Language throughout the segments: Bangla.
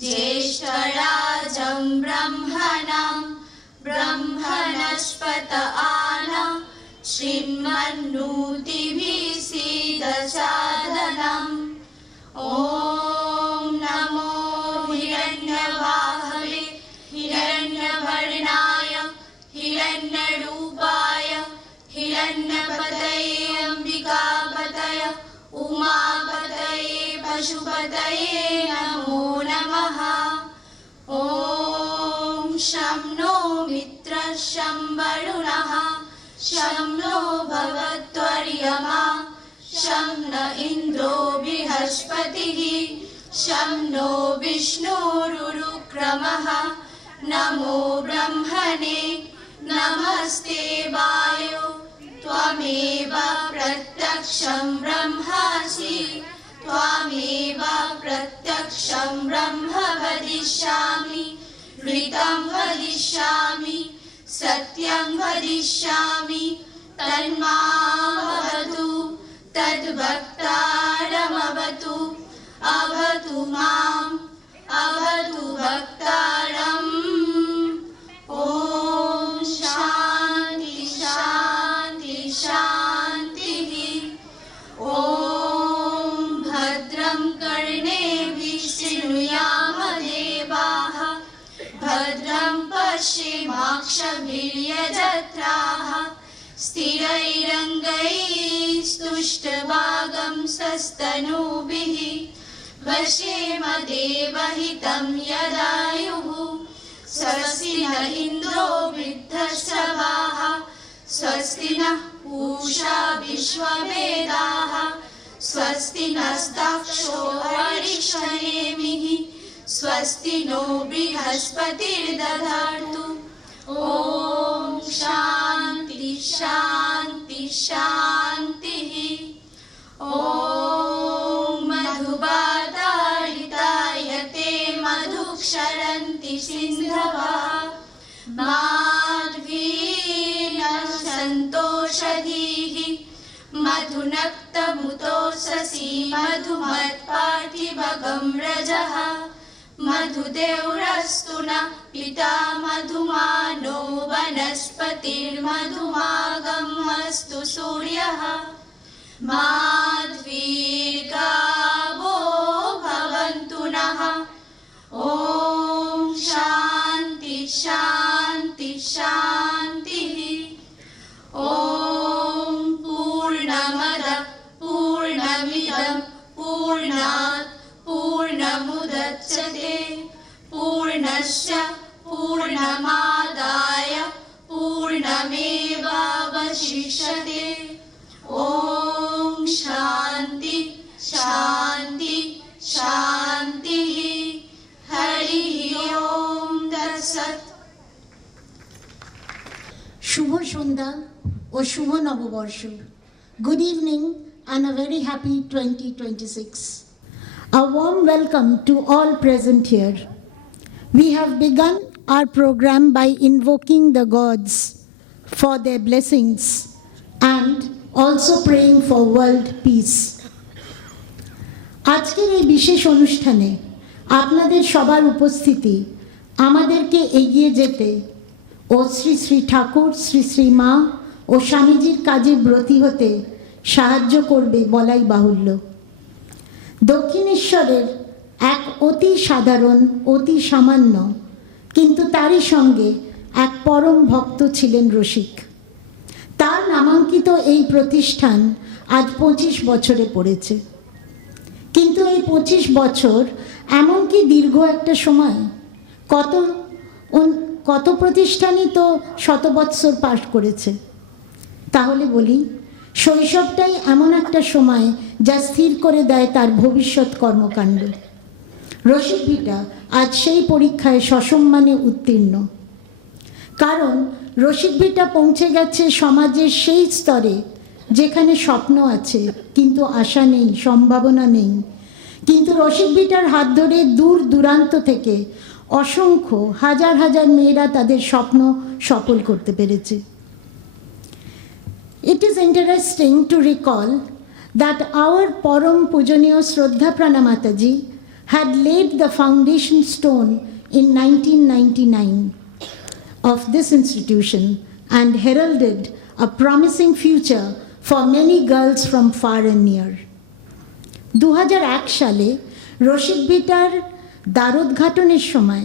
ज्येष्ठराजं ब्रह्मणां ब्रह्मणस्पत आनः श्रीमन्नूतिभिः सीदसादनम्। ॐ नमो हिरण्यवाहवे हिरण्यवर्णाय हिरण्यरूपाय हिरण्यपतये अम्बिकापतये उमापतये पशुपतये नमो नमः। ॐ शं नो मित्रः शं वरुणः शं नो भगवत्वर्यमा शं न इन्द्रो बृहस्पतिः शं नो विष्णुरुक्रमः। नमो ब्रह्मणे नमस्ते वायो त्वमेव प्रत्यक्षं ब्रह्मासि त्वमेव प्रत्यक्षं ब्रह्म वदिष्यामि ऋतं वदिष्यामि सत्यं वदिष्यामि तन्मामवतु तद्भक्तारमवतु अवतु माम् अवतु भक्तारम्। ॐ शान्ति शान्ति शान्तिः। ॐ भद्रं कर्णेभिः शृणुयाम देवाः भद्रं पश्येमाक्षभिर्यजत्राः स्थिरैरङ्गैस्तुष्टुवागंसस्तनूभिः वशेम देवहितं यदायुः। स्वस्ति न इन्द्रो वृद्धश्रवाः स्वस्ति नः पूषा विश्ववेदाः स्वस्ति नस्ताक्षो अरिष्टनेमिः स्वस्ति नो बृहस्पतिर्दधातु। ॐ शान्ति शान्ति शान्तिः। ॐ मधुवाताडितायते मधुक्षरन्ति सिन्धवः माध्वीर्न सन्तोषधीः मधुनक्तमुतोषसि मधुमत्पार्थिवगं रजः मधुदेवरस्तु नः पिता मधुमानो वनस्पतिर्मधुमागमस्तु सूर्यः माध्वीर्गावो भवन्तु नः। ॐ शान्ति शान्ति शान्तिः। ॐ पूर्णमदः पूर्णमिदं पूर्णात् पूर्णमुदच्यते पूर्णस्य पूर्णमादाय पूर्णमेवावशिष्यते। ॐ शान्ति शान्ति शान्तिः। हरिः ओम तत्सत्। শুভ সন্ধ্যা ও শুভ নববর্ষ। Good evening and a very happy 2026. A warm welcome to all present here. We have begun our program by invoking the gods for their blessings and also praying for world peace. আজকের এই বিশেষ অনুষ্ঠানে আপনাদের সবার উপস্থিতি আমাদেরকে এগিয়ে যেতে ও শ্রী শ্রী ঠাকুর শ্রী শ্রী মা ও স্বামীজির কাজে ব্রতী হতে সাহায্য করবে বলাই বাহুল্য। দক্ষিণেশ্বরের এক অতি সাধারণ অতি সামান্য কিন্তু তারই সঙ্গে এক পরম ভক্ত ছিলেন রসিক। তার নামাঙ্কিত এই প্রতিষ্ঠান আজ 25 বছরে পড়েছে। কিন্তু এই 25 বছর এমনকি দীর্ঘ একটা সময়, কত প্রতিষ্ঠানই তো শতবৎসর পাশ করেছে। তাহলে বলি, শৈশবটাই এমন একটা সময় যা স্থির করে দেয় তার ভবিষ্যৎ কর্মকাণ্ড। রসিক ভিটা আজ সেই পরীক্ষায় সসম্মানে উত্তীর্ণ, কারণ রসিক ভিটা পৌঁছে গেছে সমাজের সেই স্তরে যেখানে স্বপ্ন আছে কিন্তু আশা নেই, সম্ভাবনা নেই। কিন্তু রসিক ভিটার হাত ধরে দূর দূরান্ত থেকে অসংখ্য হাজার হাজার মেয়েরা তাদের স্বপ্ন সফল করতে পেরেছে। It is interesting to recall that our Param Pujaniya Shraddha Pranamataji had laid the foundation stone in 1999 of this institution and heralded a promising future for many girls from far and near. 2001 সালে রসিক ভিটার দ্বারোদ্ঘাটনের সময়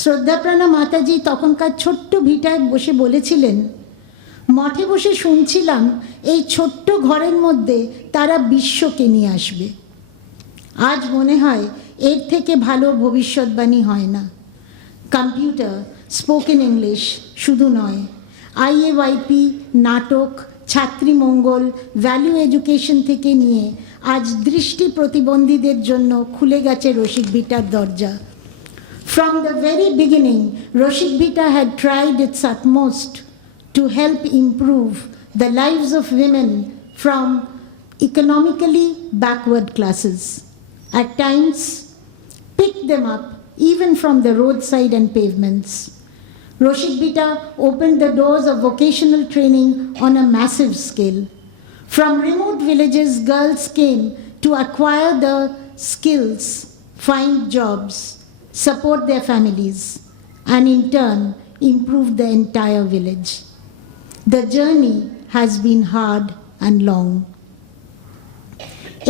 শ্রদ্ধাপ্রাণা মাতাজি তখনকার ছোট্ট ভিটায় বসে বলেছিলেন, মঠে বসে শুনছিলাম এই ছোট্ট ঘরের মধ্যে তারা বিশ্বকে নিয়ে আসবে। আজ মনে হয় এর থেকে ভালো ভবিষ্যৎবাণী হয় না। কম্পিউটার, স্পোকেন ইংলিশ শুধু নয়, আইএওয়াইপি, নাটক, ছাত্রী মঙ্গল, ভ্যালু এডুকেশন থেকে নিয়ে আজ দৃষ্টি প্রতিবন্ধীদের জন্য খুলে গেছে রসিক ভিটার দরজা। From the very beginning, Roshik Bhita had tried its utmost to help improve the lives of women from economically backward classes. At times, pick them up even from the roadside and pavements. Roshik Bhita opened the doors of vocational training on a massive scale. From remote villages, girls came to acquire the skills, find jobs, support their families, and in turn improve the entire village. The journey has been hard and long.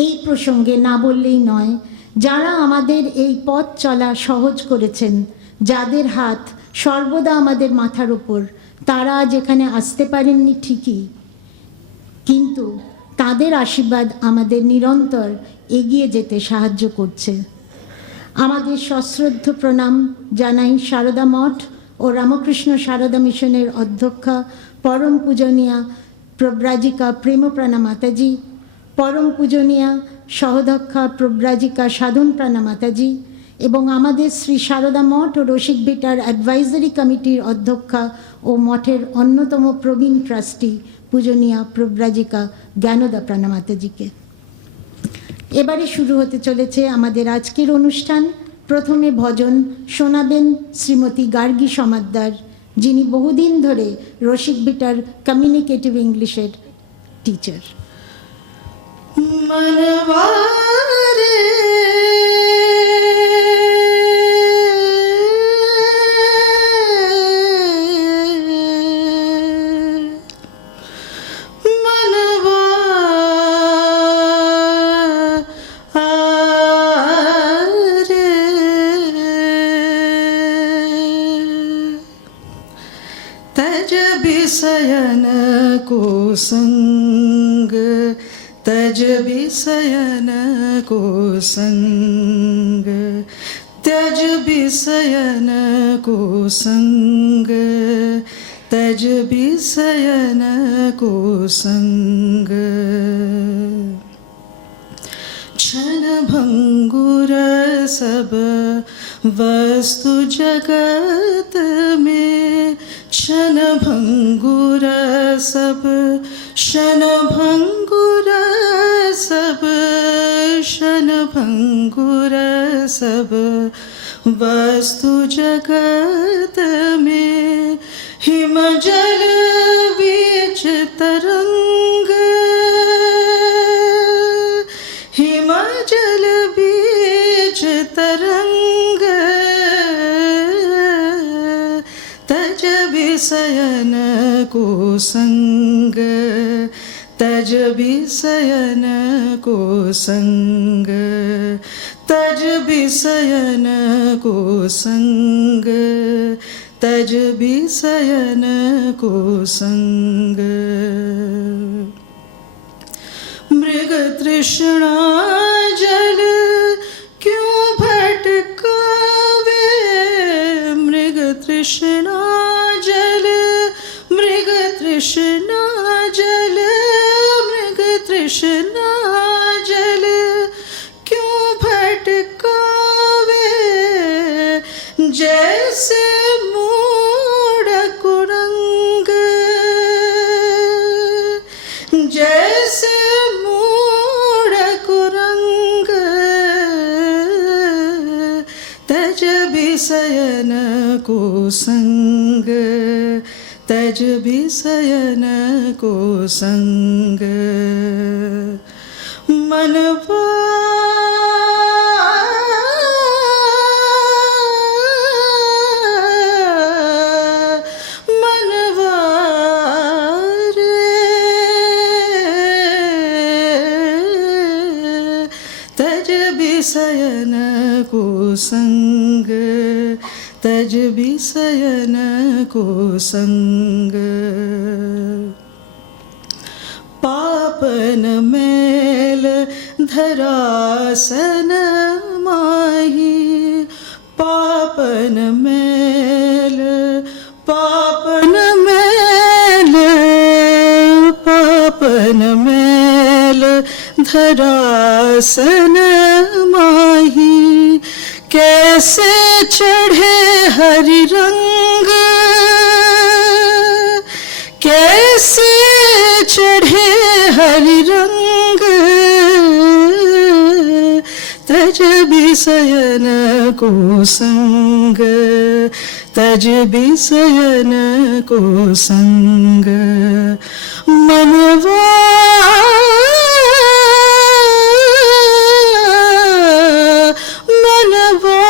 এই প্রসঙ্গে না বললেই নয়, যারা আমাদের এই পথ চলা সহজ করেছেন, যাদের হাত সর্বদা আমাদের মাথার উপর, তারা আজ এখানে আসতে পারেননি ঠিকই, কিন্তু তাদের আশীর্বাদ আমাদের নিরন্তর এগিয়ে যেতে সাহায্য করছে। আমাদের সশ্রদ্ধ প্রণাম জানাই সারদা মঠ ও রামকৃষ্ণ সারদা মিশনের অধ্যক্ষা পরম পূজনীয়া প্রব্রাজিকা প্রেমপ্রাণা মাতাজি, পরম পূজনীয়া সহদক্ষা প্রব্রাজিকা সাধনপ্রাণা মাতাজি এবং আমাদের শ্রী সারদা মঠ ও রসিক ভিটার অ্যাডভাইজারি কমিটির অধ্যক্ষা ও মঠের অন্যতম প্রবীণ ট্রাস্টি পূজনীয়া প্রব্রাজিকা জ্ঞানদা প্রাণা মাতাজিকে। এবারে শুরু হতে চলেছে আমাদের আজকের অনুষ্ঠান। প্রথমে ভজন শোনাবেন শ্রীমতী গার্গী সমাদ্দার, যিনি বহুদিন ধরে রসিক ভিটার কমিউনিকেটিভ ইংলিশের টিচার। মনবারে शयन को संग, तज विषयन को संग, त्यज विषयन को संग, तज विषयन को संग। क्षण भंगुर सब वस्तु जगत में, क्षण भंगुर सब, क्षण भंगुर सब, क्षण भंगुर सब वस्तु जगत में। हिम जल बीच तरंग, हिम जल बीच तरंग, तज विषयन को संग, तज विषयन को संग, तज विषयन को संग, तज विषयन को संग। मृग तृष्णा जल क्यों भटकावे, मृग तृष्णा जल, मृग तृष्णा जल, मृग तृष्णा जल क्यों भटकावे। जैसे मूढ़ कुरंग, जैसे मूढ़ कुरंग, तज विषयन को संग, तज विषयन को संग। मनवा बिसयन को संग तज बिसयन को संग पापन मेल धरासन माही पापन मेल पापन मेल पापन मेल धरासन माही कैसे चढ़े हरि रंग कैसे चढ़े हरि रंग तज बिसयन को संग तज बिसयन को संग मनवा मनवा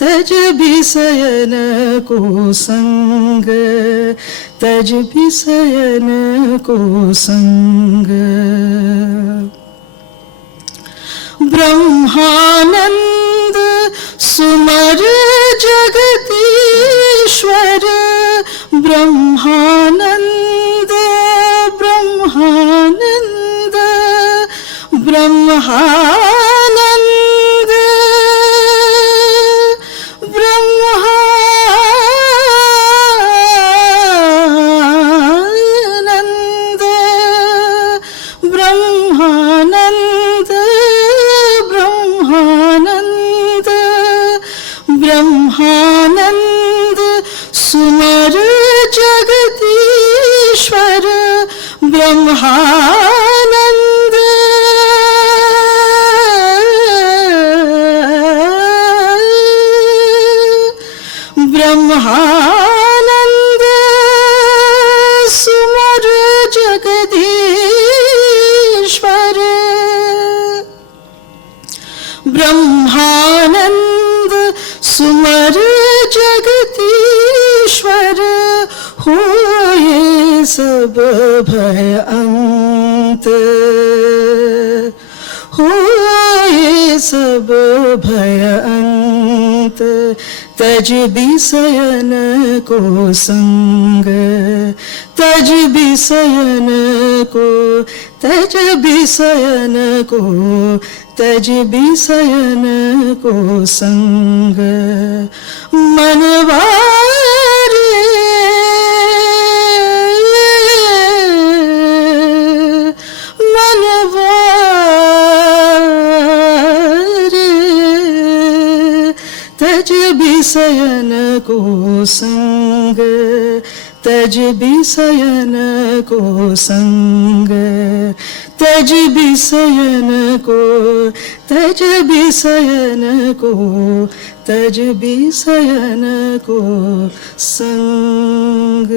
तज बिसयन को संग तज बिसयन को संग ब्रह्मानंद सुमर जगदीश्वर ब्रह्मानंद ब्रह्मानंद ब्रह्मानंद ब्रह्मानंद ब्रह्मानंद ब्रह्मानंद सुमर जगदीश्वर ब्रह्मानंद ब्रह्मानंद सुमर जगदीश्वर ब्रह्मानंद सुमर जगदीश्वर होए सब भय अंत होए सब भय अंत तज बिसयन को संग तज बिसयन को तज बिसयन को तज बिसयन को संग मनवा मनवा तज बिसयन को संग तज बिसयन को संग तज बिसयन को तज बिसयन को तज बिसयन को संग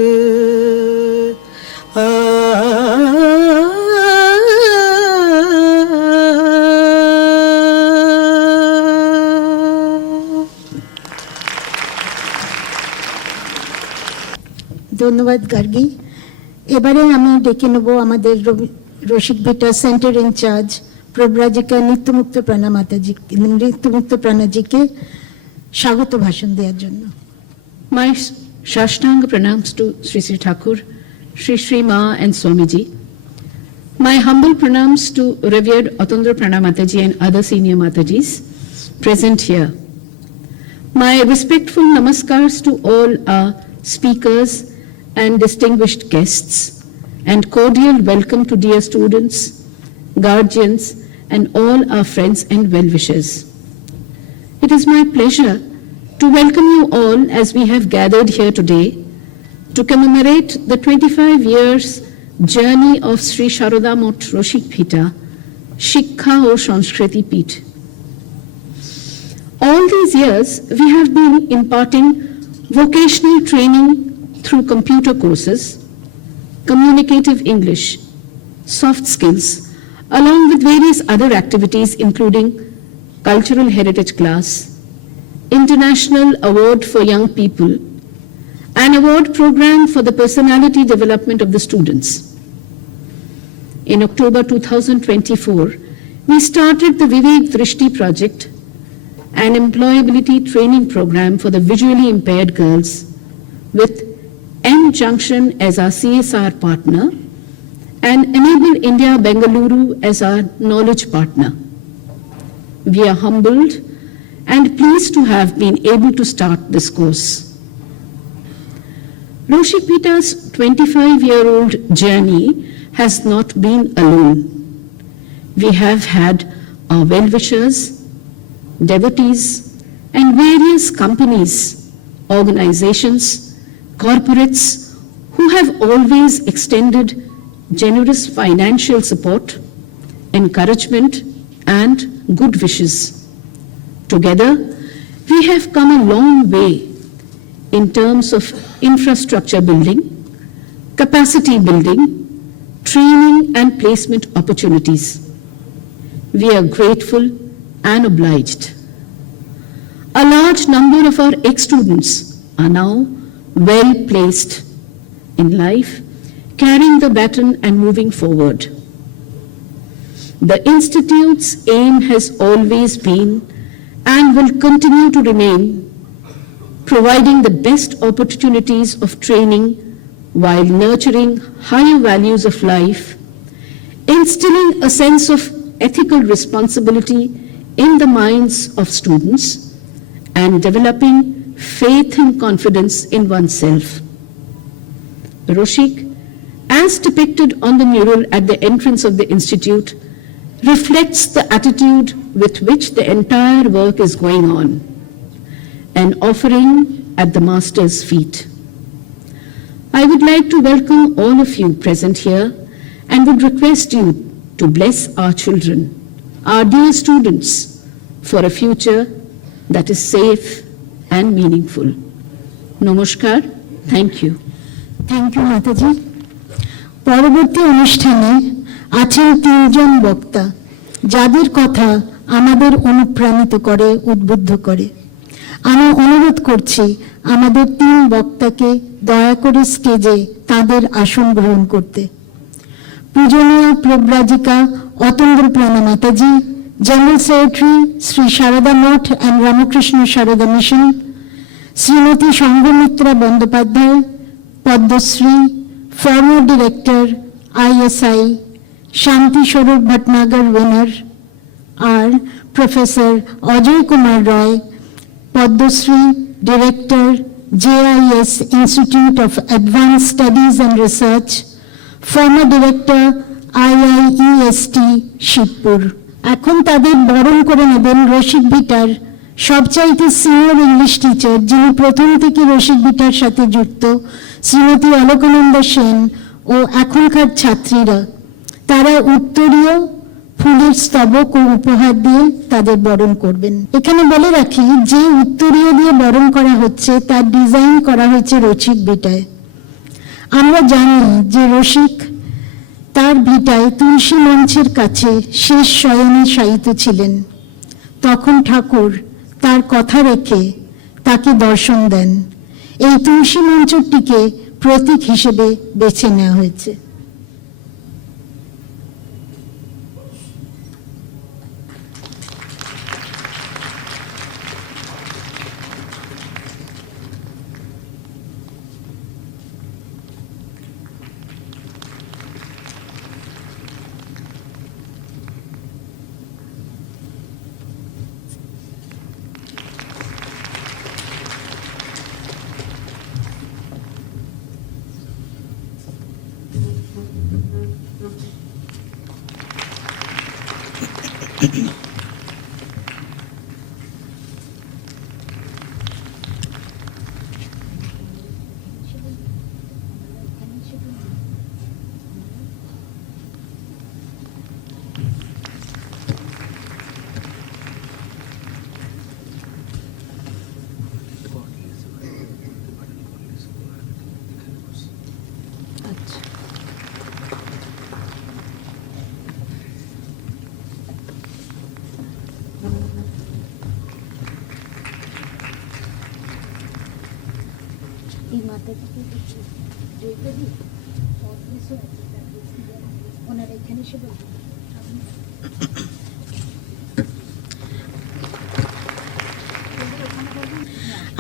ধন্যবাদ গার্গী। এবারে আমি ডেকে নেব আমাদের রসিক ভিটা সেন্টার ইনচার্জ প্রব্রাজিকা নিত্যমুক্ত প্রাণা মাতাজি নিত্যমুক্ত প্রাণাজিকে স্বাগত ভাষণ দেওয়ার জন্য। My Shashtang pranams to Sri Sri Thakur, Sri Sri Ma and Swamiji. My humble pranams to revered Atundra Prana Mataji and other senior Matajis present here. My respectful namaskars to all our speakers and distinguished guests, and cordial welcome to dear students, guardians, and all our friends and well-wishers. It is my pleasure to welcome you all as we have gathered here today to commemorate the 25 years journey of Sri Sharada Moth Roshik Bhita, Shikkha or Sanskriti Peeth. All these years we have been imparting vocational training through computer courses, communicative English, soft skills, along with various other activities including cultural heritage class, international award for young people, an award program for the personality development of the students. in October 2024, we started the Vivek Drishti project, an employability training program for the visually impaired girls, with M Junction as our CSR partner and Enable India Bengaluru as our knowledge partner. We are humbled and pleased to have been able to start this course. Roshikpita's 25-year-old journey has not been alone. We have had our well-wishers, devotees, and various companies, organizations, corporates who have always extended generous financial support, encouragement, and good wishes. Together, we have come a long way in terms of infrastructure building, capacity building, training and placement opportunities. We are grateful and obliged. A large number of our ex-students are now well placed in life, carrying the baton and moving forward. The Institute's aim has always been and will continue to remain providing the best opportunities of training while nurturing higher values of life, instilling a sense of ethical responsibility in the minds of students, and developing faith and confidence in oneself. Roshik, as depicted on the mural at the entrance of the Institute, reflects the attitude with which the entire work is going on, an offering at the Master's feet. I would like to welcome all of you present here and would request you to bless our children, our dear students, for a future that is safe and meaningful. Namaskar. Thank you. Thank you Mataji. পরবর্তী অনুষ্ঠানে আছেন তিনজন বক্তা যাদের কথা আমাদের অনুপ্রাণিত করে, উদ্বুদ্ধ করে। আমি অনুরোধ করছি আমাদের তিন বক্তাকে দয়া করে স্টেজে তাদের আসন গ্রহণ করতে। পূজনীয় প্রব্রাজিকা Atandra Prana Mataji, general secretary Shri Sarada Math and Ramakrishna Sarada Mission, Shrimati Sanghamitra Bandyopadhyay, Padmashri, former director ISI, Shanti Swarup Bhatnagar winner, আর professor Ajay Kumar Roy, Padmashri, director JIS Institute of Advanced Studies and Research, former director IIEST Shibpur. এখন তাদের বরণ করে নেবেন রসিক ভিটার সবচাইতে সিনিয়র ইংলিশ টিচার, যিনি প্রথম থেকে রসিক ভিটার সাথে যুক্ত, শ্রীমতী অলোকানন্দা সেন ও এখনকার ছাত্রীরা। তারা উত্তরীয় ফুলের স্তবক ও উপহার দিয়ে তাদের বরণ করবেন। এখানে বলে রাখি, যে উত্তরীয় দিয়ে বরণ করা হচ্ছে তার ডিজাইন করা হয়েছে রসিক ভিটায়। আমরা জানি যে রসিক তার ভিটায় তুলসী মঞ্চের কাছে শেষ শয়নে শায়িত ছিলেন। তখন ঠাকুর তার কথা রেখে তাকে দর্শন দেন। এই তুলসী মঞ্চটিকে প্রতীক হিসেবে বেছে নেওয়া হয়েছে।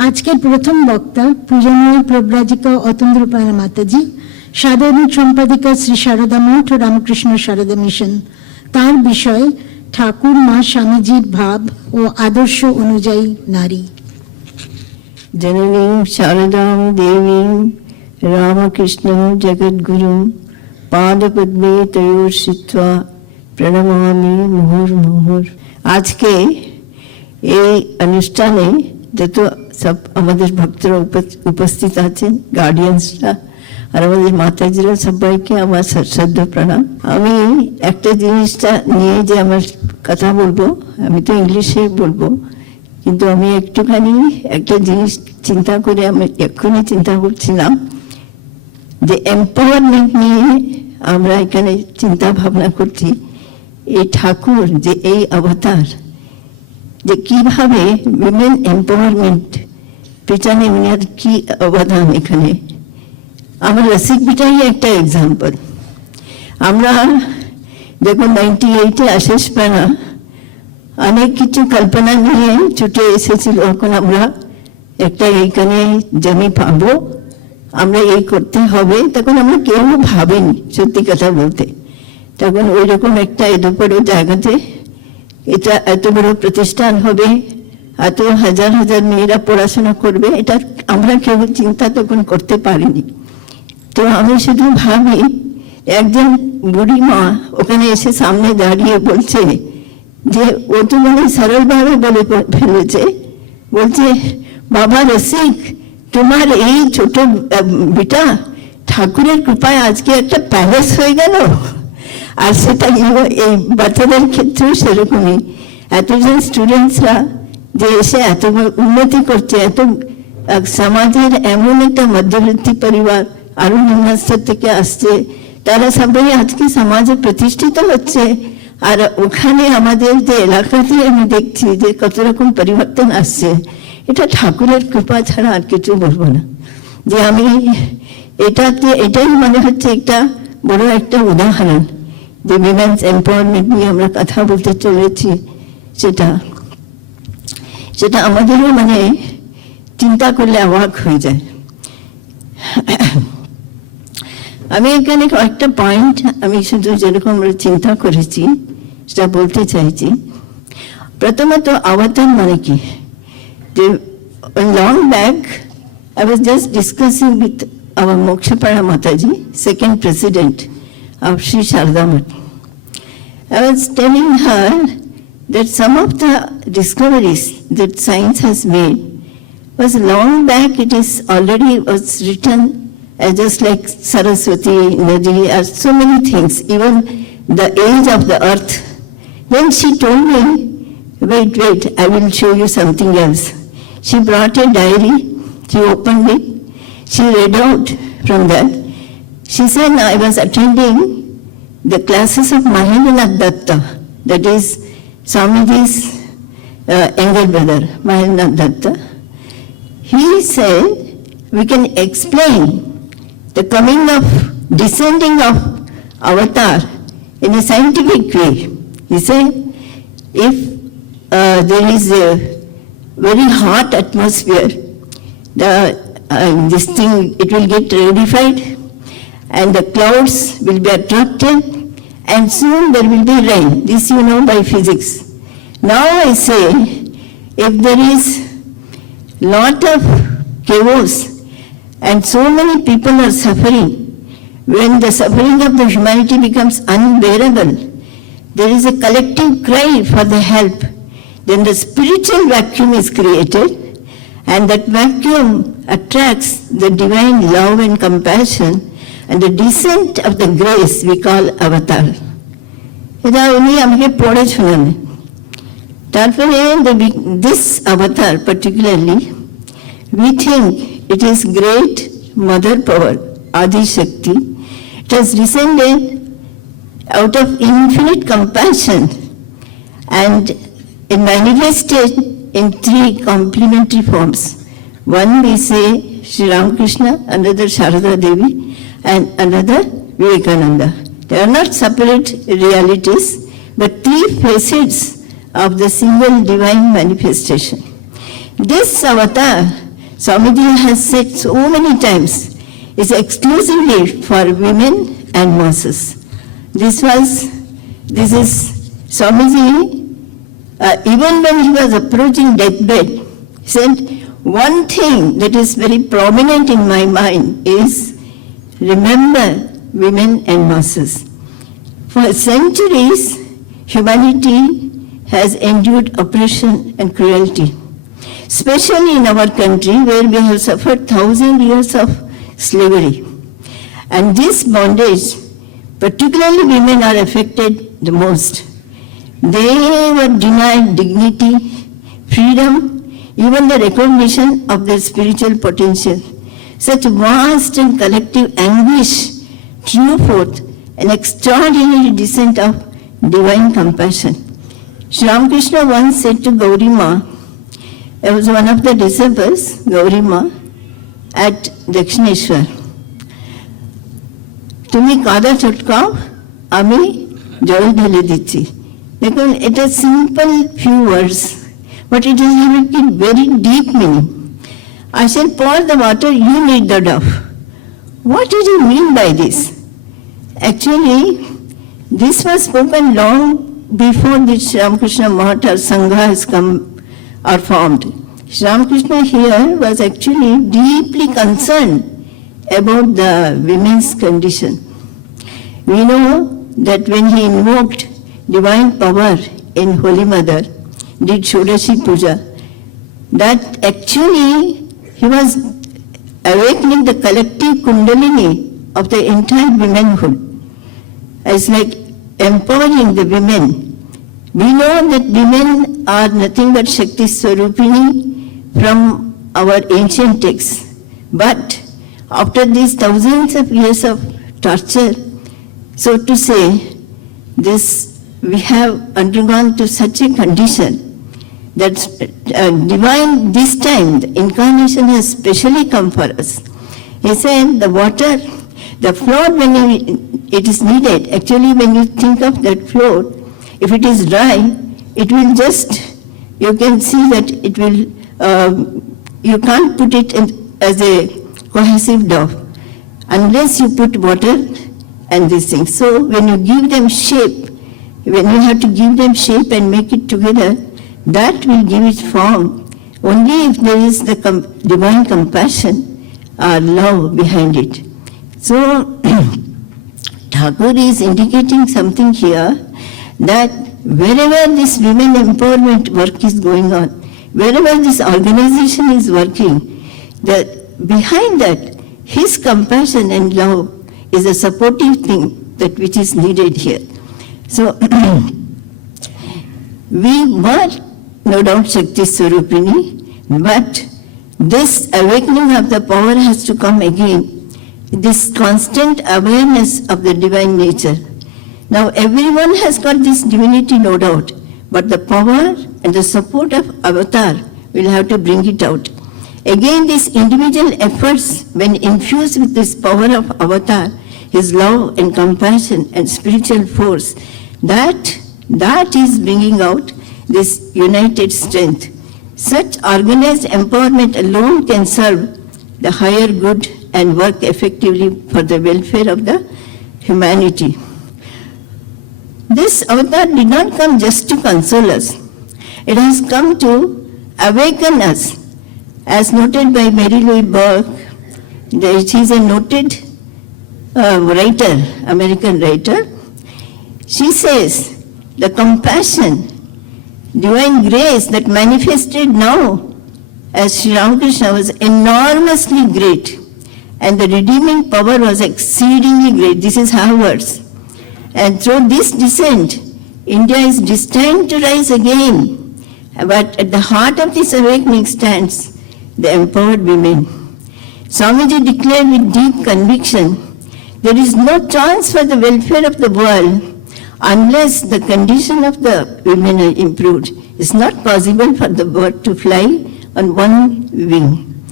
আজকের প্রথম বক্তা পূজনীয় প্রব্রাজিকা অতন্দ্রপাড়া মাতাজি, সাধারণ সম্পাদিকা শ্রী সারদা মঠ ও রামকৃষ্ণ সারদা মিশন। তার বিষয় ঠাকুর মা স্বামীজির ভাব ও আদর্শ অনুযায়ী নারী। জননীং শারদাং দেবীং রামকৃষ্ণং জগদ্গুরুং পাদপদ্মে তয়োর্ষিত্বা প্রণমামি মুহুর্মুহুর। আজকে এই অনুষ্ঠানে যত সব আমাদের ভক্তরা উপস্থিত আছেন, গার্ডিয়ানসরা আর আমাদের মাতাজিরা, সবাইকে আমার শ্রদ্ধা প্রণাম। আমি একটা জিনিসটা নিয়ে যে আমার কথা বলবো, আমি তো ইংলিশে বলবো, কিন্তু আমি একটুখানি একটা জিনিস চিন্তা করে আমি এক্ষুনি চিন্তা করছিলাম যে এম্পাওয়ারমেন্ট নিয়ে আমরা এখানে চিন্তা ভাবনা করছি। এই ঠাকুর যে এই অবতার, যে কিভাবে উইমেন এম্পাওয়ারমেন্ট পেছনে উনার কি অবদান এখানে। আমার রেসিপিটাই একটা এক্সাম্পল। আমরা দেখুন 98-এ আশিস পাড়া অনেক কিছু কল্পনা নিয়ে ছুটে এসেছিল। এখন আমরা একটা এইখানে জমি পাবো, আমরা এই করতে হবে, তখন আমরা কেউ ভাবিনি সত্যি কথা বলতে। তখন ওই রকম একটা এত বড় জায়গাতে এটা এত বড় প্রতিষ্ঠান হবে, এত হাজার হাজার মেয়েরা পড়াশোনা করবে, এটা আমরা কেউ চিন্তা তখন করতে পারিনি। তো আমি শুধু ভাবি, একজন বুড়ি মা ওখানে এসে সামনে দাঁড়িয়ে বলছে যে ও তো মানে সরলভাবে বলে ফেলেছে, বলছে বাবা রসিক, তোমার এই ছোট বেটা ঠাকুরের কৃপায় আজকে একটা প্যালেস হয়ে গেল। আর সেটা এই বাচ্চাদের ক্ষেত্রেও সেরকমই। এতজন স্টুডেন্টসরা যে এসে এত উন্নতি করছে, এত সমাজের এমন একটা মধ্যবিত্ত পরিবার আরো নিম্নস্তর থেকে আসছে, তারা সবাই আজকে সমাজে প্রতিষ্ঠিত হচ্ছে। আর ওখানে আমাদের যে এলাকাতে আমি দেখছি যে কত রকম পরিবর্তন আসছে, এটা ঠাকুরের কৃপা ছাড়া আর কিছু বলবো না। যে আমি এটাই মনে হচ্ছে একটা বড় একটা উদাহরণ যে উইমেন্স এম্পাওয়ারমেন্ট নিয়ে আমরা কথা বলতে চলেছি। সেটা আমাদেরও মানে চিন্তা করলে অবাক হয়ে যায়। আমি এখানে কয়েকটা পয়েন্ট আমি শুধু যেরকম আমরা চিন্তা করেছি সেটা বলতে চাইছি। প্রথমত অবতার মানে কি? যে long back I was just discussing with our Mokshapada Mataji, second president of Sri Sharda Math. I was telling her that some of the discoveries that science has made was long back, it is already was written just like Saraswati, Nadi, or so many things, even the age of the earth. Then she told me, wait, I will show you something else. She brought a diary, she opened it, she read out from that. She said, I was attending the classes of Mahendranath Datta, that is Swamiji's younger brother, Mahendranath Datta. He said, we can explain the descending of Avatar in a scientific way. He said, if there is a very hot atmosphere, this thing, it will get rarefied and the clouds will be attracted and soon there will be rain. This you know by physics. Now I say, if there is lot of chaos and so many people are suffering, when the suffering of the humanity becomes unbearable, there is a collective cry for the help. Then the spiritual vacuum is created, and that vacuum attracts the divine love and compassion, and the descent of the grace we call avatar. এটা উনি আমাকে পড়ে শোনালেন। তারপরে this avatar particularly, we think it is great mother power, Adi Shakti. It has descended out of infinite compassion and it manifested in three complementary forms. One we say Sri Ramakrishna, another Sharada Devi, and another Vivekananda. They are not separate realities, but three facets of the single divine manifestation. This avatar, Swamiji has said so many times, is exclusively for women and masses. This is Swamiji, even when he was approaching deathbed, he said, one thing that is very prominent in my mind is remember women and masses. For centuries, humanity has endured oppression and cruelty, especially in our country where we have suffered 1,000 years of slavery. And this bondage, particularly women, are affected the most. They were denied dignity, freedom, even the recognition of their spiritual potential. Such vast and collective anguish drew forth an extraordinary descent of divine compassion. Sri Ramakrishna once said to Gauri Ma, I was one of the disciples, Gauri Ma, at Dakshineshwar, তুমি কাদা চটকাও আমি জল ঢেলে দিচ্ছি দেখুন এটা simple few words but it is having very deep meaning. I shall pour the water, you knead the dough. What did he mean by this? Actually, this was spoken long before the Sri Ramakrishna Math or Sangha has come or formed. Sri Ramakrishna here was actually deeply concerned about the women's condition. We know that when he invoked divine power in Holy Mother, did Shodashi Puja, that actually he was awakening the collective kundalini of the entire womanhood. It's like empowering the women. We know that women are nothing but Shakti Swarupini from our ancient texts. But after these thousands of years of torture, so to say, we have undergone to such a condition that divine, this time, the incarnation has specially come for us. He said the water, the floor when it is needed, actually when you think of that floor, if it is dry, it will just, you can see that it will, you can't put it in, as a cohesive dough unless you put water and these things. So when you give them shape, when you have to give them shape and make it together, that will give it form. Only if there is the divine compassion or love behind it. So Thakur is indicating something here that wherever this women empowerment work is going on, wherever this organization is working, that behind that, his compassion and love is a supportive thing that which is needed here. So we were no doubt Shakti Swarupini, but this awakening of the power has to come again, this constant awareness of the divine nature. Now everyone has got this divinity, no doubt, but the power and the support of avatar will have to bring it out. Again, these individual efforts, when infused with this power of avatar, his love and compassion and spiritual force, that is bringing out this united strength. Such organized empowerment alone can serve the higher good and work effectively for the welfare of the humanity. This avatar did not come just to console us. It has come to awaken us. As noted by Mary Louise Burke, she is a noted writer, American writer. She says, the compassion, divine grace that manifested now as Sri Ramakrishna was enormously great, and the redeeming power was exceedingly great. This is her words. And through this descent, India is destined to rise again. But at the heart of this awakening stands the empowered women. Swamiji declared with deep conviction, there is no chance for the welfare of the world unless the condition of the women are improved. It's not possible for the bird to fly on one wing.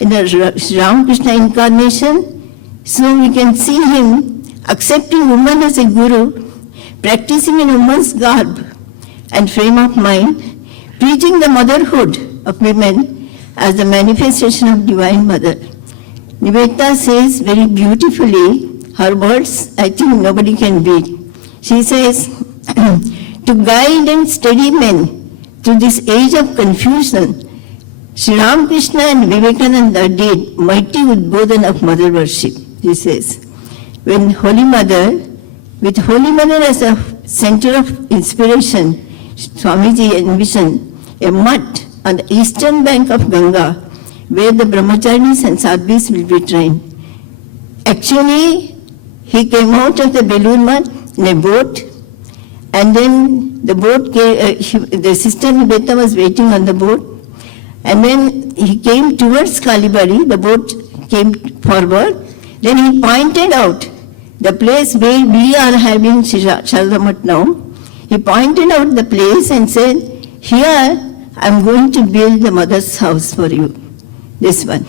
In the Sri Ramakrishna incarnation, so we can see him accepting woman as a guru, practicing in woman's garb and frame of mind, preaching the motherhood of women as the manifestation of Divine Mother. Nivedita says very beautifully, her words I think nobody can beat. She says, to guide and steady men through this age of confusion, Sri Ramakrishna and Vivekananda did mighty Udbodhan of mother worship, he says. When Holy Mother, with Holy Mother as a center of inspiration, Swamiji envisioned a mutt on the eastern bank of Ganga, where the brahmacharis and sadhvis will be trained. Actually, he came out of the Belur Math in a boat, and then the boat came, the sister Nivedita was waiting on the boat, and when he came towards Kalibari, the boat came forward, then he pointed out the place where we are having Sharadamat now. He pointed out the place and said, here I am going to build the mother's house for you, this one.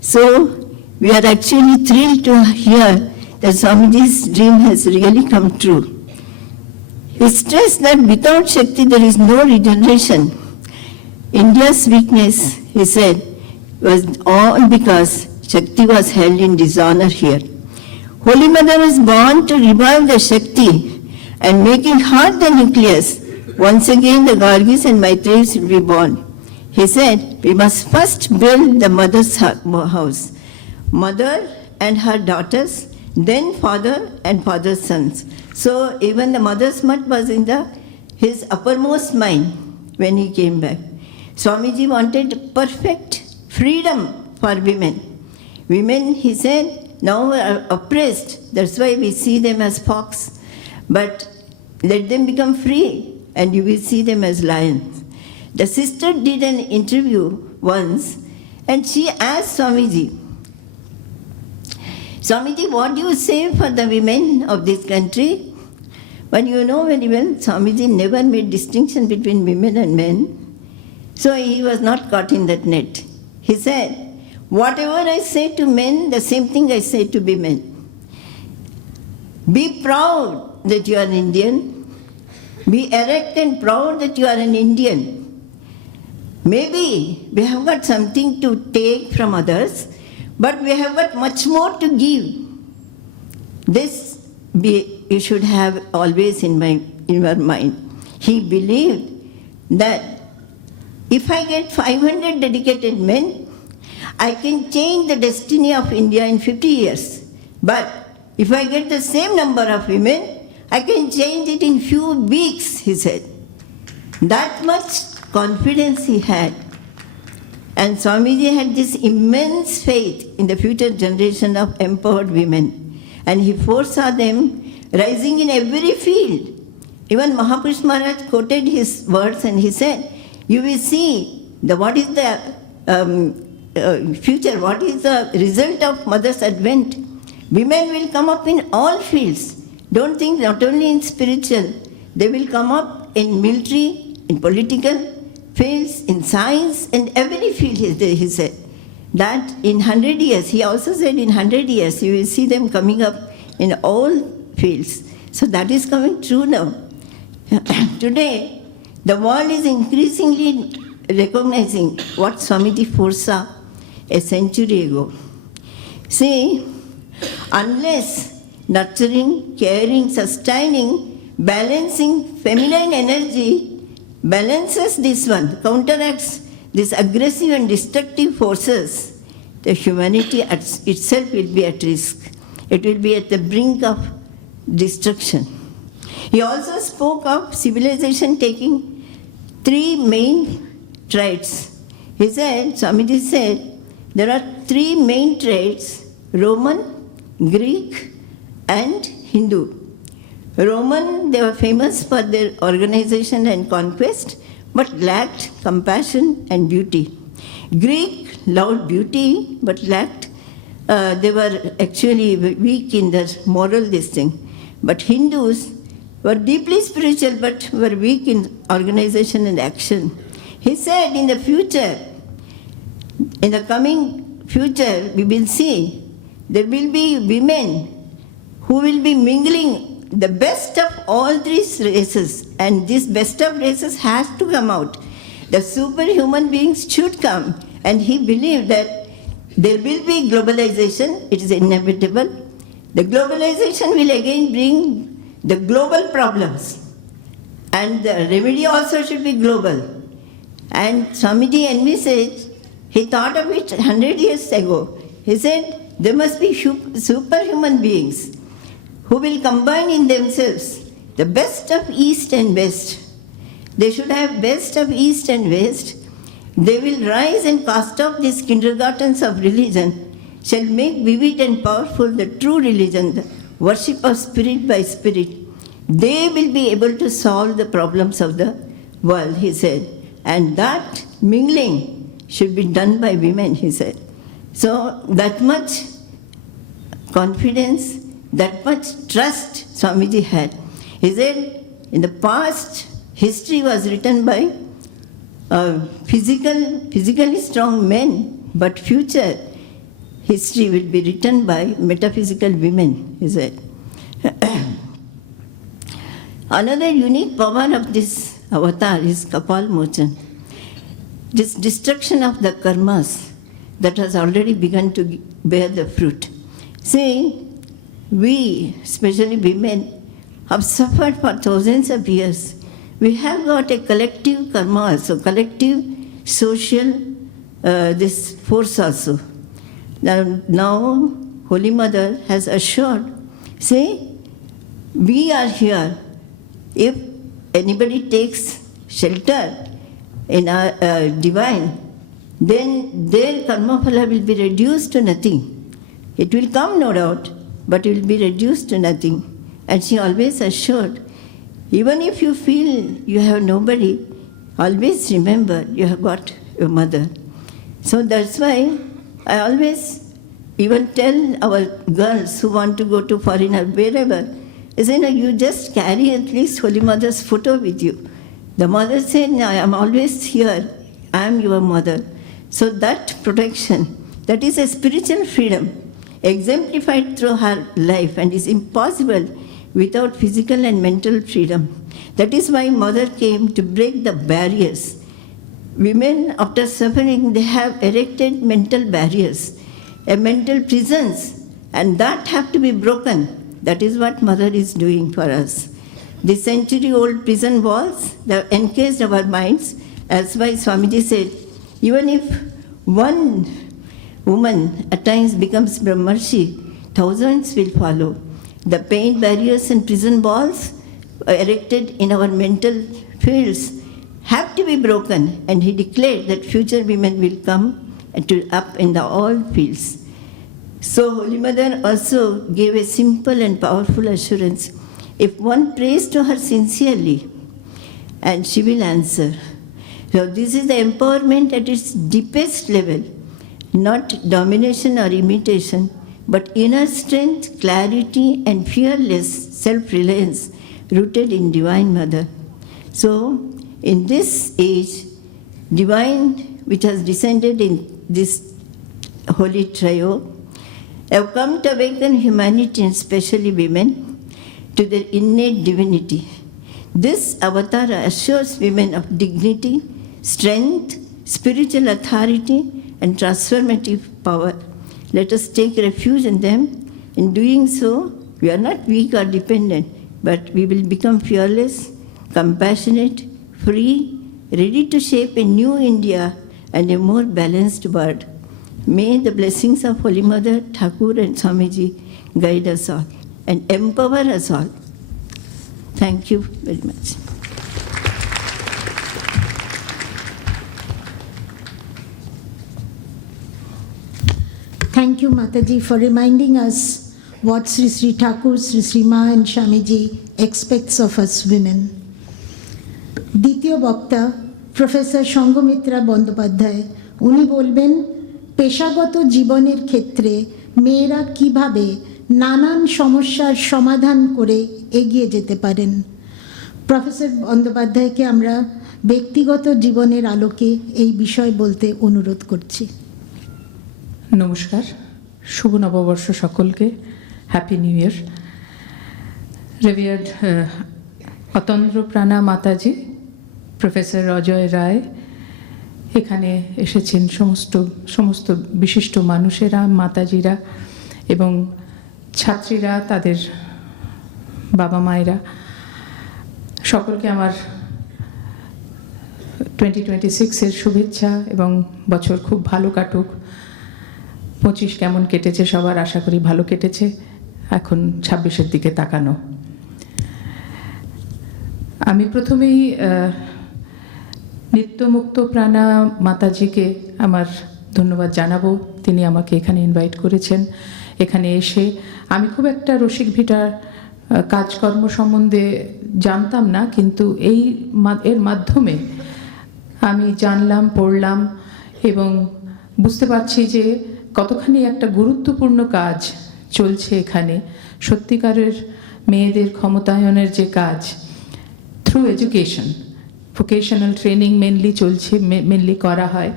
So we are actually thrilled to hear that Swamiji's dream has really come true. He stressed that without Shakti there is no regeneration. India's weakness, he said, was all because Shakti was held in dishonor here. Holy Mother was born to revive the Shakti and making hard the nucleus. Once again the Gargis and Maitreys will be born. He said, we must first build the mother's house. Mother and her daughters, then father and father's sons. So even the mother's mutt was in his uppermost mind when he came back. Swamiji wanted perfect freedom for women. Women, he said, now are oppressed. That's why we see them as fox. But let them become free and you will see them as lions. The sister did an interview once and she asked Swamiji, Swamiji, what do you say for the women of this country? But you know very well, Swamiji never made distinction between women and men. So he was not caught in that net. He said, whatever I say to men, the same thing I say to women. Be proud that you are an Indian. Be erect and proud that you are an Indian. Maybe we have got something to take from others, but we have got much more to give. This you should have always in your mind. He believed that if I get 500 dedicated men, I can change the destiny of India in 50 years. But if I get the same number of women, I can change it in few weeks, he said. That much confidence he had. And Swamiji had this immense faith in the future generation of empowered women. And he foresaw them rising in every field. Even Mahapurush Maharaj quoted his words and he said, you will see what is the future, what is the result of mother's advent. Women will come up in all fields. Don't think not only in spiritual, they will come up in military, in political fields, in science, and every field, he said. That in 100 years, he also said in 100 years, you will see them coming up in all fields. So that is coming true now. Today, the world is increasingly recognizing what Swamiji foresaw a century ago. See, unless nurturing, caring, sustaining, balancing feminine energy balances this one, counteracts these aggressive and destructive forces, the humanity itself will be at risk. It will be at the brink of destruction. He also spoke of civilization taking 3 main traits. He said, Swamiji said, there are 3 main traits, Roman, Greek, and Hindu. Roman, they were famous for their organization and conquest, but lacked compassion and beauty. Greek loved beauty, but lacked, they were actually weak in their moral this thing. But Hindus were deeply spiritual, but were weak in organization and action. He said, in the future, in the coming future, we will see there will be women who will be mingling the best of all these races, and this best of races has to come out. The superhuman beings should come, and he believed that there will be globalization, it is inevitable. The globalization will again bring the global problems, and the remedy also should be global. And Swamiji envisaged, he thought of it 100 years ago. He said, there must be superhuman beings who will combine in themselves the best of East and West. They should have best of East and West. They will rise and cast off these kindergartens of religion, shall make vivid and powerful the true religion, the worship of spirit by spirit. They will be able to solve the problems of the world, he said. And that mingling should be done by women, he said. So that much confidence, that much trust Swamiji had. He said, in the past, history was written by physically strong men, but future history will be written by metaphysical women, he said. Another unique power of this avatar is Kapal Mochan. This destruction of the karmas that has already begun to bear the fruit. See, we, especially women, have suffered for thousands of years. We have got a collective karma also, collective social this force also. Now Holy Mother has assured, say, we are here. If anybody takes shelter in our divine, then their karma phala will be reduced to nothing. It will come, no doubt, but it will be reduced to nothing. And she always assured, even if you feel you have nobody, always remember you have got your mother. So that's why I always even tell our girls who want to go to foreign or wherever, I say, no, you just carry at least Holy Mother's photo with you. The mother said, no, I am always here. I am your mother. So that protection, that is a spiritual freedom exemplified through her life and is impossible without physical and mental freedom. That is why Mother came to break the barriers. Women, after suffering, they have erected mental barriers, mental prisons, and that have to be broken. That is what Mother is doing for us. The century-old prison walls that encased our minds, as why Swamiji said, even if one woman at times becomes Brahmarshi, thousands will follow. The pain barriers and prison walls erected in our mental fields have to be broken, and he declared that future women will come up in all fields. So Holy Mother also gave a simple and powerful assurance. If one prays to her sincerely, and she will answer. So this is the empowerment at its deepest level, not domination or imitation, but inner strength, clarity, and fearless self-reliance rooted in Divine Mother. So in this age, Divine, which has descended in this holy trio, have come to awaken humanity, and especially women, to their innate divinity. This avatar assures women of dignity, strength, spiritual authority, and transformative power. Let us take refuge in them. In doing so, we are not weak or dependent, but we will become fearless, compassionate, free, ready to shape a new India and a more balanced world. May the blessings of Holy Mother, Thakur and Swamiji guide us all and empower us all. Thank you very much. Thank you, Mataji, for reminding us what Sri Sri Thakur, Sri Sri Ma and Swamiji expects of us women. দ্বিতীয় বক্তা প্রফেসর সঙ্গমিত্রা বন্দ্যোপাধ্যায়, উনি বলবেন পেশাগত জীবনের ক্ষেত্রে মেয়েরা কিভাবে নানান সমস্যার সমাধান করে এগিয়ে যেতে পারেন। প্রফেসর বন্দ্যোপাধ্যায়কে আমরা ব্যক্তিগত জীবনের আলোকে এই বিষয় বলতে অনুরোধ করছি। নমস্কার, শুভ নববর্ষ সকলকে, happy new year. revered Atandra Prana Mataji, professor Ajay রায়, এখানে এসেছেন সমস্ত বিশিষ্ট মানুষেরা, মাতাজিরা এবং ছাত্রীরা, তাদের বাবা মায়েরা, সকলকে আমার 2026-এর শুভেচ্ছা এবং বছর খুব ভালো কাটুক। 25 কেমন কেটেছে সবার, আশা করি ভালো কেটেছে, এখন 26-এর দিকে তাকানো। আমি প্রথমেই নিত্যমুক্ত প্রাণা মাতাজিকে আমার ধন্যবাদ জানাবো। তিনি আমাকে এখানে ইনভাইট করেছেন। এখানে এসে আমি খুব একটা রসিক ভিটার কাজকর্ম সম্বন্ধে জানতাম না, কিন্তু এর মাধ্যমে আমি জানলাম, পড়লাম এবং বুঝতে পারছি যে কতখানি একটা গুরুত্বপূর্ণ কাজ চলছে এখানে। সত্যিকারের মেয়েদের ক্ষমতায়নের যে কাজ through education, vocational training mainly করা হয়।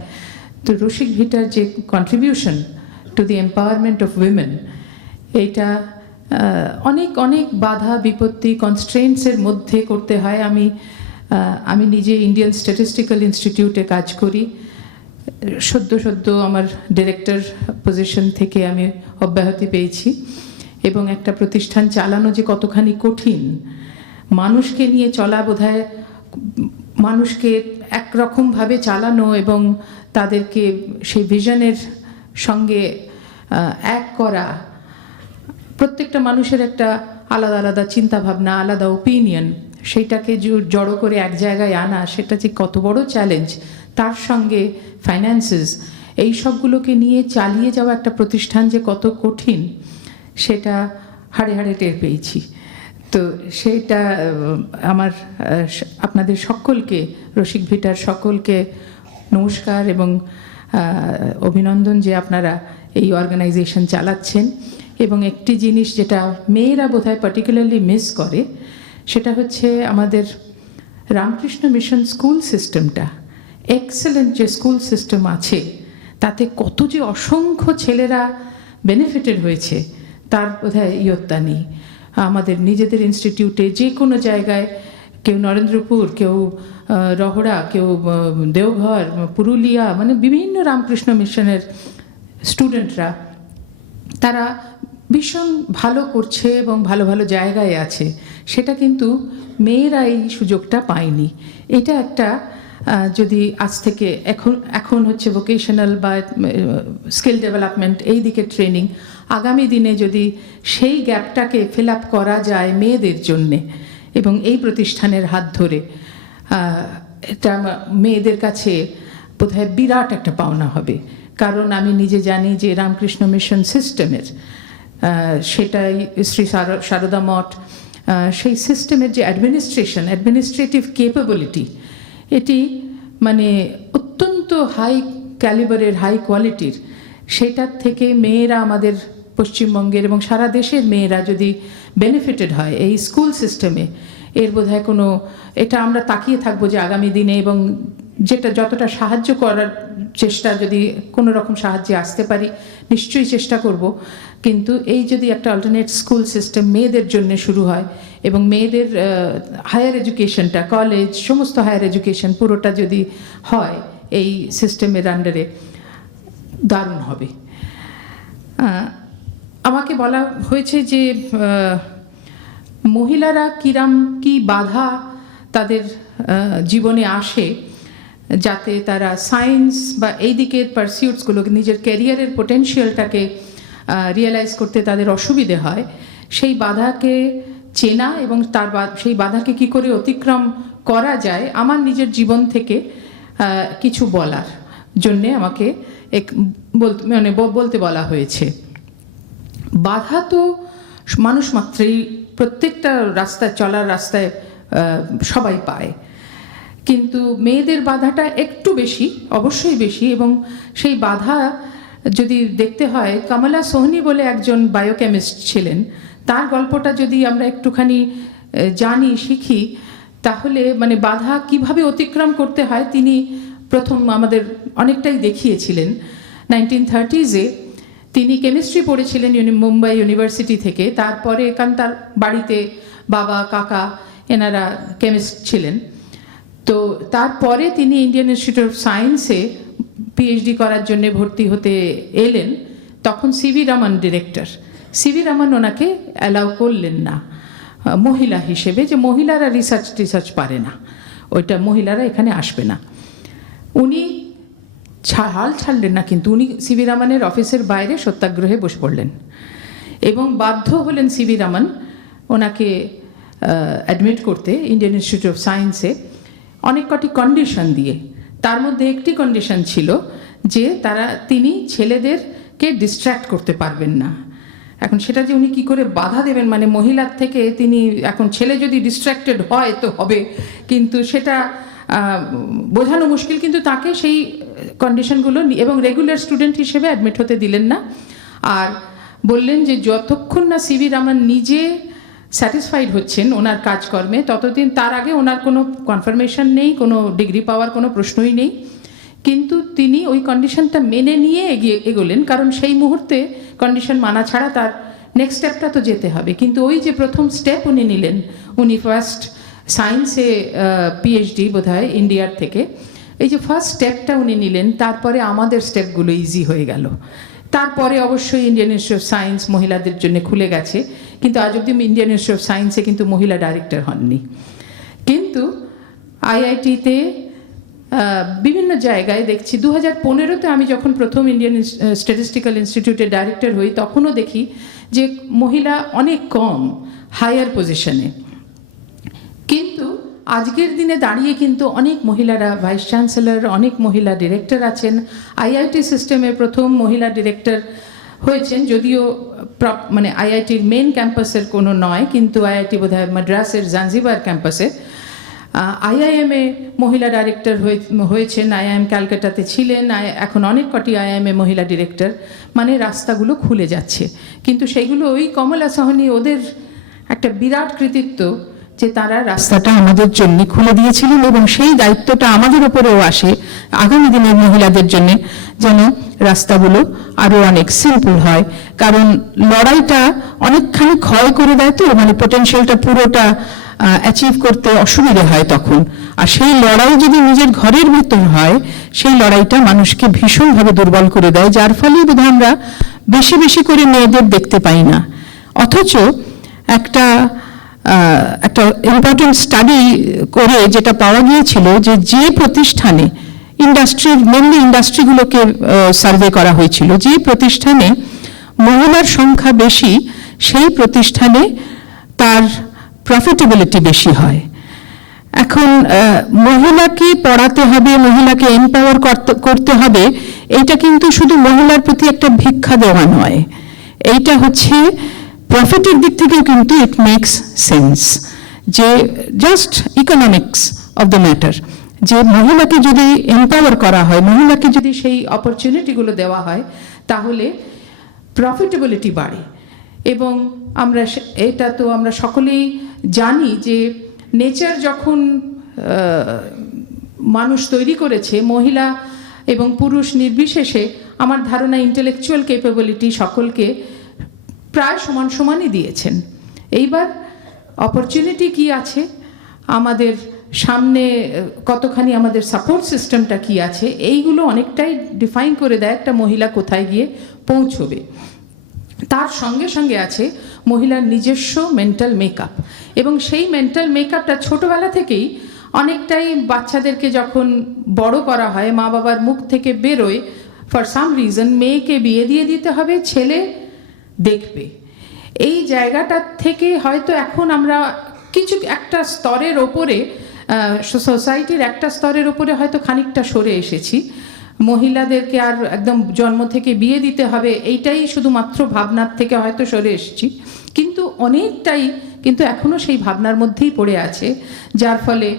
তো রসিক ভিটার যে contribution to the empowerment of women, এইটা অনেক বাধা বিপত্তি কনস্ট্রেন্টসের মধ্যে করতে হয়। আমি নিজে ইন্ডিয়ান স্ট্যাটিস্টিক্যাল ইনস্টিটিউটে কাজ করি। সদ্য আমার ডিরেক্টর পজিশন থেকে আমি অব্যাহতি পেয়েছি এবং একটা প্রতিষ্ঠান চালানো যে কতখানি কঠিন, মানুষকে নিয়ে চলা বোধহয়, মানুষকে একরকমভাবে চালানো এবং তাদেরকে সেই ভিশনের সঙ্গে এক করা, প্রত্যেকটা মানুষের একটা আলাদা আলাদা চিন্তাভাবনা, আলাদা ওপিনিয়ন, সেইটাকে জড়ো করে এক জায়গায় আনা, সেটা যে কত বড় চ্যালেঞ্জ, তার সঙ্গে ফাইন্যান্সেস, এই সবগুলোকে নিয়ে চালিয়ে যাওয়া একটা প্রতিষ্ঠান যে কত কঠিন, সেটা হাড়ে হাড়ে টের পেয়েছি। তো সেইটা আমার আপনাদের সকলকে, রসিক ভিটার সকলকে নমস্কার এবং অভিনন্দন যে আপনারা এই অর্গানাইজেশন চালাচ্ছেন। এবং একটি জিনিস যেটা মেয়েরা বোধহয় পার্টিকুলারলি মিস করে, সেটা হচ্ছে আমাদের রামকৃষ্ণ মিশন স্কুল সিস্টেমটা, এক্সেলেন্ট যে স্কুল সিস্টেম আছে, তাতে কত যে অসংখ্য ছেলেরা বেনিফিটেড হয়েছে তার বোধহয় ইয়ত্তা নেই। আমাদের নিজেদের ইনস্টিটিউটে যে কোনো জায়গায়, কেউ নরেন্দ্রপুর, কেউ রহড়া, কেউ দেওঘর, পুরুলিয়া, মানে বিভিন্ন রামকৃষ্ণ মিশনের স্টুডেন্টরা, তারা ভীষণ ভালো করছে এবং ভালো ভালো জায়গায় আছে। সেটা কিন্তু মেয়েরা এই সুযোগটা পায়নি। এটা একটা যদি আজ থেকে এখন হচ্ছে ভোকেশনাল বা স্কিল ডেভেলপমেন্ট এই দিকে ট্রেনিং, আগামী দিনে যদি সেই গ্যাপটাকে ফিল আপ করা যায় মেয়েদের জন্যে এবং এই প্রতিষ্ঠানের হাত ধরে, এটা মেয়েদের কাছে বোধহয় বিরাট একটা পাওনা হবে। কারণ আমি নিজে জানি যে রামকৃষ্ণ মিশন সিস্টেমের, সেটাই শ্রী সারদা মঠ, সেই সিস্টেমের যে অ্যাডমিনিস্ট্রেটিভ কেপাবিলিটি, এটি মানে অত্যন্ত হাই ক্যালিবারের, হাই কোয়ালিটির। সেটার থেকে মেয়েরা, আমাদের পশ্চিমবঙ্গের এবং সারা দেশের মেয়েরা যদি বেনিফিটেড হয় এই স্কুল সিস্টেমে, এর বোধহয় কোনো, এটা আমরা তাকিয়ে থাকবো যে আগামী দিনে, এবং যেটা যতটা সাহায্য করার চেষ্টা, যদি কোনো রকম সাহায্যে আসতে পারি নিশ্চয়ই চেষ্টা করব। কিন্তু এই যদি একটা অল্টারনেট স্কুল সিস্টেম মেয়েদের জন্য শুরু হয় এবং মেয়েদের হায়ার এডুকেশনটা, কলেজ, সমস্ত হায়ার এডুকেশন পুরোটা যদি হয় এই সিস্টেমের আন্ডারে, দারুণ হবে। আমাকে বলা হয়েছে যে মহিলারা কি বাধা তাদের জীবনে আসে, যাতে তারা সায়েন্স বা এই দিকের পারসিউটসগুলোকে, নিজের ক্যারিয়ারের পোটেনশিয়ালটাকে রিয়েলাইজ করতে তাদের অসুবিধে হয়। সেই বাধাকে চেনা এবং সেই বাধাকে কি করে অতিক্রম করা যায়, আমার নিজের জীবন থেকে কিছু বলার জন্যে আমাকে বলতে বলা হয়েছে। বাধা তো মানুষ মাত্রই, প্রত্যেকটা রাস্তায়, চলার রাস্তায় সবাই পায়, কিন্তু মেয়েদের বাধাটা একটু বেশি, অবশ্যই বেশি। এবং সেই বাধা যদি দেখতে হয়, কমলা সোহনি বলে একজন বায়োকেমিস্ট ছিলেন, তার গল্পটা যদি আমরা একটুখানি জানি, শিখি, তাহলে মানে বাধা কিভাবে অতিক্রম করতে হয় তিনি প্রথম আমাদের অনেকটাই দেখিয়েছিলেন। 1930s-এ তিনি কেমিস্ট্রি পড়েছিলেন মুম্বাই ইউনিভার্সিটি থেকে। তারপরে তার বাড়িতে বাবা কাকা এনারা কেমিস্ট ছিলেন। তো তারপরে তিনি ইন্ডিয়ান ইনস্টিটিউট অফ সায়েন্সে পিএইচডি করার জন্য ভর্তি হতে এলেন। তখন CV Raman director. CV Raman ওনাকে অ্যালাউ করলেন না মহিলা হিসেবে, যে মহিলারা রিসার্চ পারে না, ওইটা মহিলারা এখানে আসবে না। উনি হাল ছাড়লেন না, কিন্তু উনি সিভি রমনের অফিসের বাইরে সত্যাগ্রহে বসে পড়লেন এবং বাধ্য হলেন সিভি রমন ওনাকে অ্যাডমিট করতে ইন্ডিয়ান ইনস্টিটিউট অফ সায়েন্সে অনেক কটি কন্ডিশন দিয়ে। তার মধ্যে একটি কন্ডিশন ছিল যে তিনি ছেলেদেরকে ডিস্ট্র্যাক্ট করতে পারবেন না। এখন সেটা যে উনি কী করে বাধা দেবেন, মানে মহিলার থেকে তিনি, এখন ছেলে যদি ডিস্ট্র্যাক্টেড হয় তো হবে, কিন্তু সেটা বোঝানো মুশকিল। কিন্তু তাকে সেই কন্ডিশনগুলো এবং রেগুলার স্টুডেন্ট হিসেবে অ্যাডমিট হতে দিলেন না। আর বললেন যে যতক্ষণ না সিভি রমন নিজে স্যাটিসফাইড হচ্ছেন ওনার কাজকর্মে, ততদিন, তার আগে ওনার কোনো কনফার্মেশন নেই, কোনো ডিগ্রি পাওয়ার কোনো প্রশ্নই নেই। কিন্তু তিনি ওই কন্ডিশনটা মেনে নিয়ে এগোলেন, কারণ সেই মুহূর্তে কন্ডিশন মানা ছাড়া তার নেক্সট স্টেপটা তো যেতে হবে। কিন্তু ওই যে প্রথম স্টেপ উনি নিলেন, উনি ফার্স্ট সায়েন্সে পিএইচডি বোধহয় ইন্ডিয়ার থেকে, এই যে ফার্স্ট স্টেপটা উনি নিলেন, তারপরে আমাদের স্টেপগুলো ইজি হয়ে গেল। তারপরে অবশ্যই ইন্ডিয়ান ইনস্টিটিউট অফ সায়েন্স মহিলাদের জন্য খুলে গেছে, কিন্তু আজ অব্দি ইন্ডিয়ান ইনস্টিটিউট অফ সায়েন্সে কিন্তু মহিলা ডাইরেক্টর হননি। কিন্তু আইআইটিতে বিভিন্ন জায়গায় দেখছি, 2015-তে আমি যখন প্রথম ইন্ডিয়ান স্ট্যাটিস্টিক্যাল ইনস্টিটিউটের ডাইরেক্টর হই, তখনও দেখি যে মহিলা অনেক কম হায়ার পজিশনে। কিন্তু আজকের দিনে দাঁড়িয়ে কিন্তু অনেক মহিলারা ভাইস চ্যান্সেলর, অনেক মহিলা ডিরেক্টর আছেন। আইআইটি সিস্টেমে প্রথম মহিলা ডিরেক্টর হয়েছেন, যদিও মানে আইআইটির মেন ক্যাম্পাসের কোনো নয়, কিন্তু আইআইটি বোধহয় মাদ্রাসের জাঞ্জিবার ক্যাম্পাসে। আইআইএমে মহিলা ডাইরেক্টর হয়েছেন, আইআইএম ক্যালকাটাতে ছিলেন, এখন অনেক কটি আইআইএমে মহিলা ডিরেক্টর। মানে রাস্তাগুলো খুলে যাচ্ছে, কিন্তু সেইগুলো ওই কমলা সাহনি, ওদের একটা বিরাট কৃতিত্ব যে তারা রাস্তাটা আমাদের জন্য খুলে দিয়েছিলেন, এবং সেই দায়িত্বটা আমাদের ওপরেও আসে আগামী দিনের মহিলাদের জন্য, যেন রাস্তাগুলো আরও অনেক সিম্পল হয়। কারণ লড়াইটা অনেকখানি ক্ষয় করে দেয়, তো মানে পোটেনশিয়ালটা পুরোটা অ্যাচিভ করতে অসুবিধা হয় তখন। আর সেই লড়াই যদি নিজের ঘরের ভেতর হয়, সেই লড়াইটা মানুষকে ভীষণভাবে দুর্বল করে দেয়, যার ফলে বোধহয় আমরা বেশি বেশি করে মেয়েদের দেখতে পাই না। অথচ একটা ইম্পর্টেন্ট স্টাডি করে যেটা পাওয়া গিয়েছিল, যে প্রতিষ্ঠানে মেনলি ইন্ডাস্ট্রিগুলোকে সার্ভে করা হয়েছিল, যে প্রতিষ্ঠানে মহিলার সংখ্যা বেশি, সেই প্রতিষ্ঠানে তার প্রফিটেবিলিটি বেশি হয়। এখন মহিলাকে পড়াতে হবে, মহিলাকে এম্পাওয়ার করতে হবে, এটা কিন্তু শুধু মহিলার প্রতি একটা ভিক্ষা দেওয়া নয়, এইটা হচ্ছে প্রফিটের দিক থেকেও কিন্তু ইট মেক্স সেন্স, যে just economics of the matter, যে মহিলাকে যদি এম্পাওয়ার করা হয়, মহিলাকে যদি সেই অপরচুনিটিগুলো দেওয়া হয়, তাহলে প্রফিটেবিলিটি বাড়ে। এবং এটা তো আমরা সকলেই জানি যে নেচার যখন মানুষ তৈরি করেছে, মহিলা এবং পুরুষ নির্বিশেষে, আমার ধারণা ইন্টেলেকচুয়াল ক্যাপাবিলিটি সকলকে প্রায় সমান সমানই দিয়েছেন। এইবার অপরচুনিটি কি আছে আমাদের সামনে, কতখানি আমাদের সাপোর্ট সিস্টেমটা কি আছে, এইগুলো অনেকটাই ডিফাইন করে দেয় একটা মহিলা কোথায় গিয়ে পৌঁছবে। তার সঙ্গে সঙ্গে আছে মহিলার নিজস্ব মেন্টাল মেকআপ, এবং সেই মেন্টাল মেকআপটা ছোটবেলা থেকেই অনেকটাই বাচ্চাদেরকে যখন বড় করা হয়, মা বাবার মুখ থেকে বেরোয় ফর সাম রিজন মেয়েকে বিয়ে দিয়ে দিতে হবে, ছেলে দেখবে। এই জায়গাটা থেকে হয়তো এখন আমরা একটা স্তরের ওপরে, সোসাইটির একটা স্তরের ওপরে হয়তো খানিকটা সরে এসেছি। মহিলাদেরকে আর একদম জন্ম থেকে বিয়ে দিতে হবে, এইটাই শুধুমাত্র ভাবনার থেকে হয়তো সরে এসেছি, কিন্তু অনেকটাই কিন্তু এখনও সেই ভাবনার মধ্যেই পড়ে আছে, যার ফলে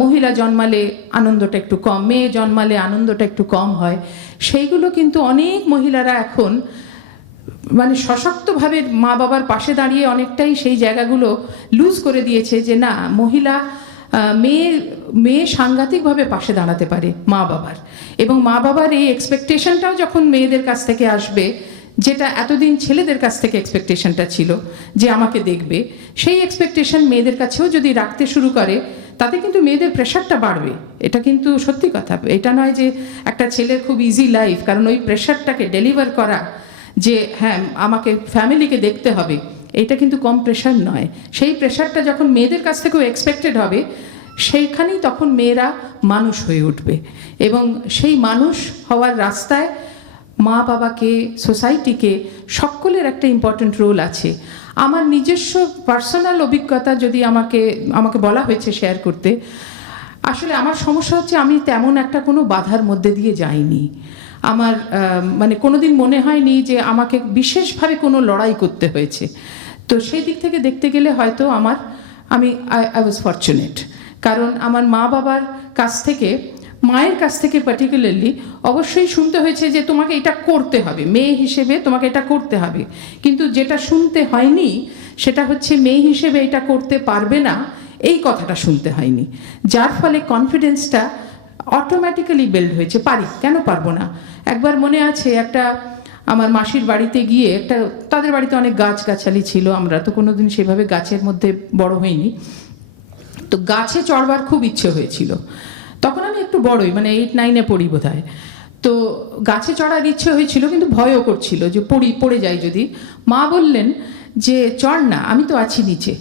মহিলা জন্মালে আনন্দটা একটু কম, মেয়ে জন্মালে আনন্দটা একটু কম হয়। সেইগুলো কিন্তু অনেক মহিলারা এখন মানে সশক্তভাবে মা বাবার পাশে দাঁড়িয়ে অনেকটাই সেই জায়গাগুলো লুজ করে দিয়েছে, যে না, মেয়ে সাংঘাতিকভাবে পাশে দাঁড়াতে পারে মা বাবার, এবং মা বাবার এই এক্সপেকটেশনটাও যখন মেয়েদের কাছ থেকে আসবে যেটা এতদিন ছেলেদের কাছ থেকে এক্সপেকটেশনটা ছিল যে আমাকে দেখবে, সেই এক্সপেকটেশন মেয়েদের কাছেও যদি রাখতে শুরু করে তাতে কিন্তু মেয়েদের প্রেশারটা বাড়বে। এটা কিন্তু সত্যি কথা। এটা নয় যে একটা ছেলের খুব ইজি লাইফ, কারণ ওই প্রেশারটাকে ডেলিভার করা যে হ্যাঁ আমাকে ফ্যামিলিকে দেখতে হবে, এটা কিন্তু কম প্রেশার নয়। সেই প্রেশারটা যখন মেয়েদের কাছ থেকেও এক্সপেক্টেড হবে, সেইখানেই তখন মেয়েরা মানুষ হয়ে উঠবে। এবং সেই মানুষ হওয়ার রাস্তায় মা বাবাকে, সোসাইটিকে, সকলের একটা ইম্পর্ট্যান্ট রোল আছে। আমার নিজস্ব পার্সোনাল অভিজ্ঞতা যদি আমাকে বলা হয়েছে শেয়ার করতে, আসলে আমার সমস্যা হচ্ছে আমি তেমন একটা কোনো বাধার মধ্যে দিয়ে যাইনি। আমার মানে কোনোদিন মনে হয়নি যে আমাকে বিশেষভাবে কোনো লড়াই করতে হয়েছে। তো সেই দিক থেকে দেখতে গেলে হয়তো আই ওয়াজ ফরচুনেট, কারণ আমার মা বাবার কাছ থেকে, মায়ের কাছ থেকে পার্টিকুলারলি অবশ্যই শুনতে হয়েছে যে তোমাকে এটা করতে হবে, মেয়ে হিসেবে তোমাকে এটা করতে হবে। কিন্তু যেটা শুনতে হয়নি সেটা হচ্ছে মেয়ে হিসেবে এটা করতে পারবে না, এই কথাটা শুনতে হয়নি। যার ফলে কনফিডেন্সটা অটোমেটিক্যালি বিল্ড হয়েছে, পারি, কেন পারবো না। একবার মনে আছে একটা আমার মাসির বাড়িতে গিয়ে, তাদের বাড়িতে অনেক গাছগাছালি ছিল, আমরা তো কোনোদিন সেভাবে গাছের মধ্যে বড় হইনি, তো গাছে চড়বার খুব ইচ্ছে হয়েছিল। তখন আমি একটু বড়ই, মানে 8-9-এ পড়ি বোধহয়। তো গাছে চড়ার ইচ্ছে হয়েছিল, কিন্তু ভয়ও করছিল যে পড়ে যাই যদি। মা বললেন যে চড় না, আমি তো আছি নিচে।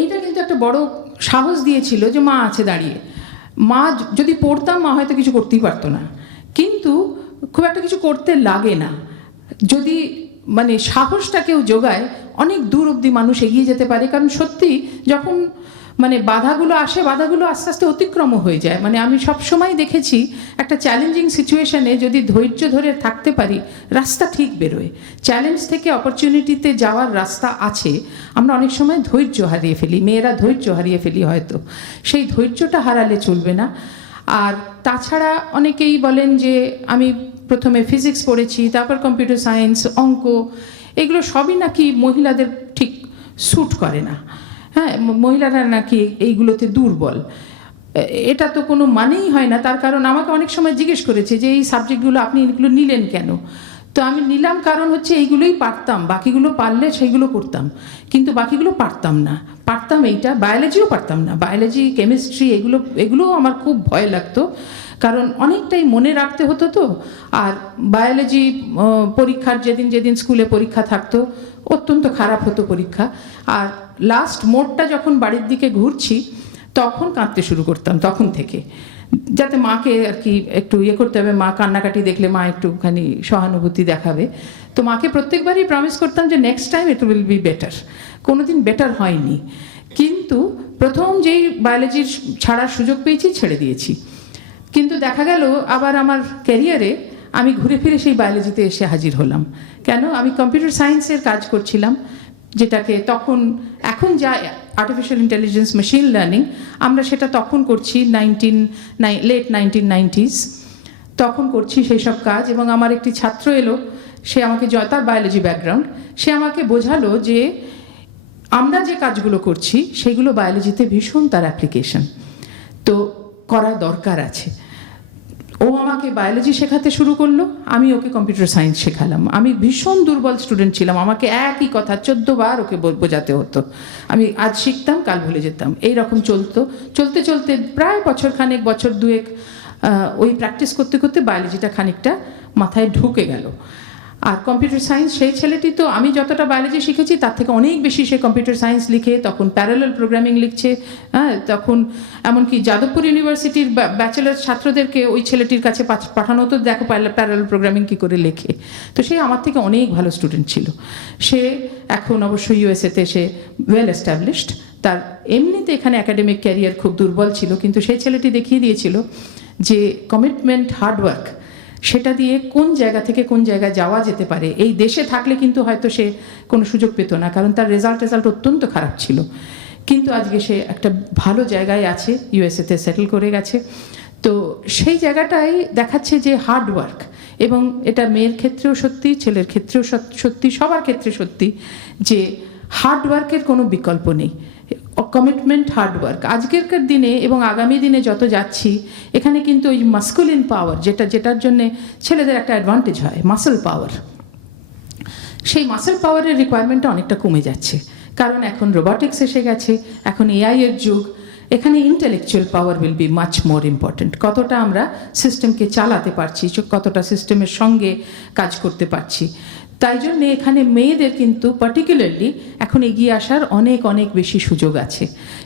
এইটা কিন্তু একটা বড় সাহস দিয়েছিল যে মা আছে দাঁড়িয়ে। মা যদি পড়তাম, মা হয়তো কিছু করতেই পারতো না, কিন্তু খুব একটা কিছু করতে লাগে না। যদি মানে সাহসটা কেউ যোগায়, অনেক দূর অবধি মানুষ এগিয়ে যেতে পারে। কারণ সত্যি যখন মানে বাধাগুলো আসে, বাধাগুলো আস্তে আস্তে অতিক্রম হয়ে যায়। মানে আমি সবসময় দেখেছি একটা চ্যালেঞ্জিং সিচুয়েশনে যদি ধৈর্য ধরে থাকতে পারি, রাস্তা ঠিক বেরোয়। চ্যালেঞ্জ থেকে অপরচুনিটিতে যাওয়ার রাস্তা আছে। আমরা অনেক সময় ধৈর্য হারিয়ে ফেলি, মেয়েরা ধৈর্য হারিয়ে ফেলি হয়তো। সেই ধৈর্যটা হারালে চলবে না। আর তাছাড়া অনেকেই বলেন যে আমি প্রথমে ফিজিক্স পড়েছি, তারপর কম্পিউটার সায়েন্স, অঙ্ক, এগুলো সবই নাকি মহিলাদের ঠিক স্যুট করে না। হ্যাঁ, মহিলারা নাকি এইগুলোতে দুর্বল। এটা তো কোনো মানেই হয় না। তার কারণ আমাকে অনেক সময় জিজ্ঞেস করেছে যে এই সাবজেক্টগুলো আপনি এগুলো নিলেন কেন। তো আমি নিলাম কারণ হচ্ছে এইগুলোই পারতাম, বাকিগুলো পারলে সেইগুলো করতাম, কিন্তু বাকিগুলো পারতাম না। পারতাম এইটা, বায়োলজিও পারতাম না। বায়োলজি, কেমিস্ট্রি, এগুলোও আমার খুব ভয় লাগতো, কারণ অনেকটাই মনে রাখতে হতো তো। আর বায়োলজি পরীক্ষার যেদিন স্কুলে পরীক্ষা থাকতো, অত্যন্ত খারাপ হতো পরীক্ষা। আর লাস্ট মোড়টা যখন বাড়ির দিকে ঘুরছি, তখন কাঁদতে শুরু করতাম, তখন থেকে, যাতে মাকে আর কি একটু করতে হবে। মা কান্নাকাটি দেখলে মা একটুখানি সহানুভূতি দেখাবে। তো মাকে প্রত্যেকবারই প্রমিস করতাম যে next time it will be better. কোনোদিন বেটার হয়নি, কিন্তু প্রথম যেই বায়োলজির ছাড়ার সুযোগ পেয়েছি, ছেড়ে দিয়েছি। কিন্তু দেখা গেল আবার আমার ক্যারিয়ারে আমি ঘুরে ফিরে সেই বায়োলজিতে এসে হাজির হলাম। কেন? আমি কম্পিউটার সায়েন্সের কাজ করছিলাম, যেটাকে এখন যা আর্টিফিশিয়াল ইন্টেলিজেন্স, মেশিন লার্নিং, আমরা সেটা তখন করছি লেট 1990s, তখন করছি সেই সব কাজ। এবং আমার একটি ছাত্র এলো, সে আমাকে, তার বায়োলজি ব্যাকগ্রাউন্ড, সে আমাকে বোঝালো যে আমরা যে কাজগুলো করছি সেগুলো বায়োলজিতে ভীষণ তার অ্যাপ্লিকেশন, তো করা দরকার আছে। ও আমাকে বায়োলজি শেখাতে শুরু করলো, আমি ওকে কম্পিউটার সায়েন্স শেখালাম। আমি ভীষণ দুর্বল স্টুডেন্ট ছিলাম, আমাকে একই কথা 14 বার ওকে বোঝাতে হতো। আমি আজ শিখতাম, কাল ভুলে যেতাম, এইরকম চলতে চলতে প্রায় বছর দুয়েক ওই প্র্যাকটিস করতে করতে বায়োলজিটা খানিকটা মাথায় ঢুকে গেল। আর কম্পিউটার সায়েন্স, সেই ছেলেটি তো আমি যতটা বায়োলজি শিখেছি তার থেকে অনেক বেশি সে কম্পিউটার সায়েন্স লিখে, তখন প্যারালাল প্রোগ্রামিং লিখছে। হ্যাঁ, তখন এমনকি যাদবপুর ইউনিভার্সিটির ব্যাচেলার ছাত্রদেরকে ওই ছেলেটির কাছে পাঠানো হতো, দেখো প্যারালাল প্রোগ্রামিং কী করে লেখে। তো সে আমার থেকে অনেক ভালো স্টুডেন্ট ছিল। সে এখন অবশ্যই ইউএসএতে সে ওয়েল এস্টাবলিশড। তার এমনিতে এখানে একাডেমিক ক্যারিয়ার খুব দুর্বল ছিল, কিন্তু সেই ছেলেটি দেখিয়ে দিয়েছিল যে কমিটমেন্ট, হার্ডওয়ার্ক, সেটা দিয়ে কোন জায়গা থেকে কোন জায়গায় যাওয়া যেতে পারে। এই দেশে থাকলে কিন্তু হয়তো সে কোনো সুযোগ পেত না, কারণ তার রেজাল্ট অত্যন্ত খারাপ ছিল। কিন্তু আজকে সে একটা ভালো জায়গায় আছে, ইউএসএতে সেটেল করে গেছে। তো সেই জায়গাটাই দেখাচ্ছে যে হার্ডওয়ার্ক, এবং এটা মেয়ের ক্ষেত্রেও সত্যি, ছেলের ক্ষেত্রেও সত্যি, সবার ক্ষেত্রে সত্যি, যে হার্ডওয়ার্কের কোনো বিকল্প নেই। কমিটমেন্ট, হার্ডওয়ার্ক আজকেরকার দিনে এবং আগামী দিনে যত যাচ্ছি, এখানে কিন্তু ওই মাস্কুলিন পাওয়ার, যেটার জন্য ছেলেদের একটা অ্যাডভান্টেজ হয়, মাসল পাওয়ার, সেই মাসেল পাওয়ারের রিকোয়ারমেন্টটা অনেকটা কমে যাচ্ছে, কারণ এখন রোবোটিক্স এসে গেছে, এখন এআই এর যুগ। এখানে intellectual power will be much more important. কতটা আমরা সিস্টেমকে চালাতে পারছি, কতটা সিস্টেমের সঙ্গে কাজ করতে পারছি। তাই জন্য এখানে মেয়েদের কিন্তু পার্টিকুলারলি এখন এগিয়ে আসার অনেক অনেক বেশি সুযোগ আছে,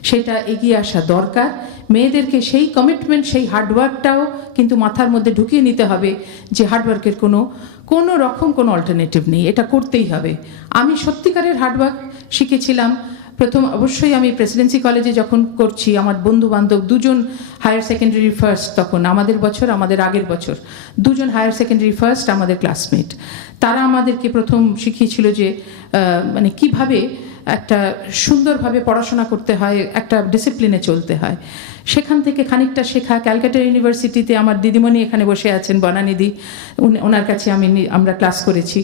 সেটা এগিয়ে আসা দরকার। মেয়েদেরকে সেই কমিটমেন্ট, সেই হার্ডওয়ার্কটাও কিন্তু মাথার মধ্যে ঢুকিয়ে নিতে হবে যে হার্ডওয়ার্কের কোনো রকম কোনো অল্টারনেটিভ নেই, এটা করতেই হবে। আমি সত্যিকারের হার্ডওয়ার্ক শিখেছিলাম প্রথম, অবশ্যই আমি প্রেসিডেন্সি কলেজে যখন করছি, আমার বন্ধু বান্ধব দুজন হায়ার সেকেন্ডারি ফার্স্ট, তখন আমাদের বছর, আমাদের আগের বছর দুজন হায়ার সেকেন্ডারি ফার্স্ট আমাদের ক্লাসমেট, তারা আমাদেরকে প্রথম শিখিয়েছিল যে মানে কিভাবে একটা সুন্দরভাবে পড়াশোনা করতে হয়, একটা ডিসিপ্লিনে চলতে হয়। সেখান থেকে খানিকটা শেখা। ক্যালকাটা ইউনিভার্সিটিতে আমার দিদিমণি এখানে বসে আছেন, বনানিদি, ওনার কাছে আমরা ক্লাস করেছি।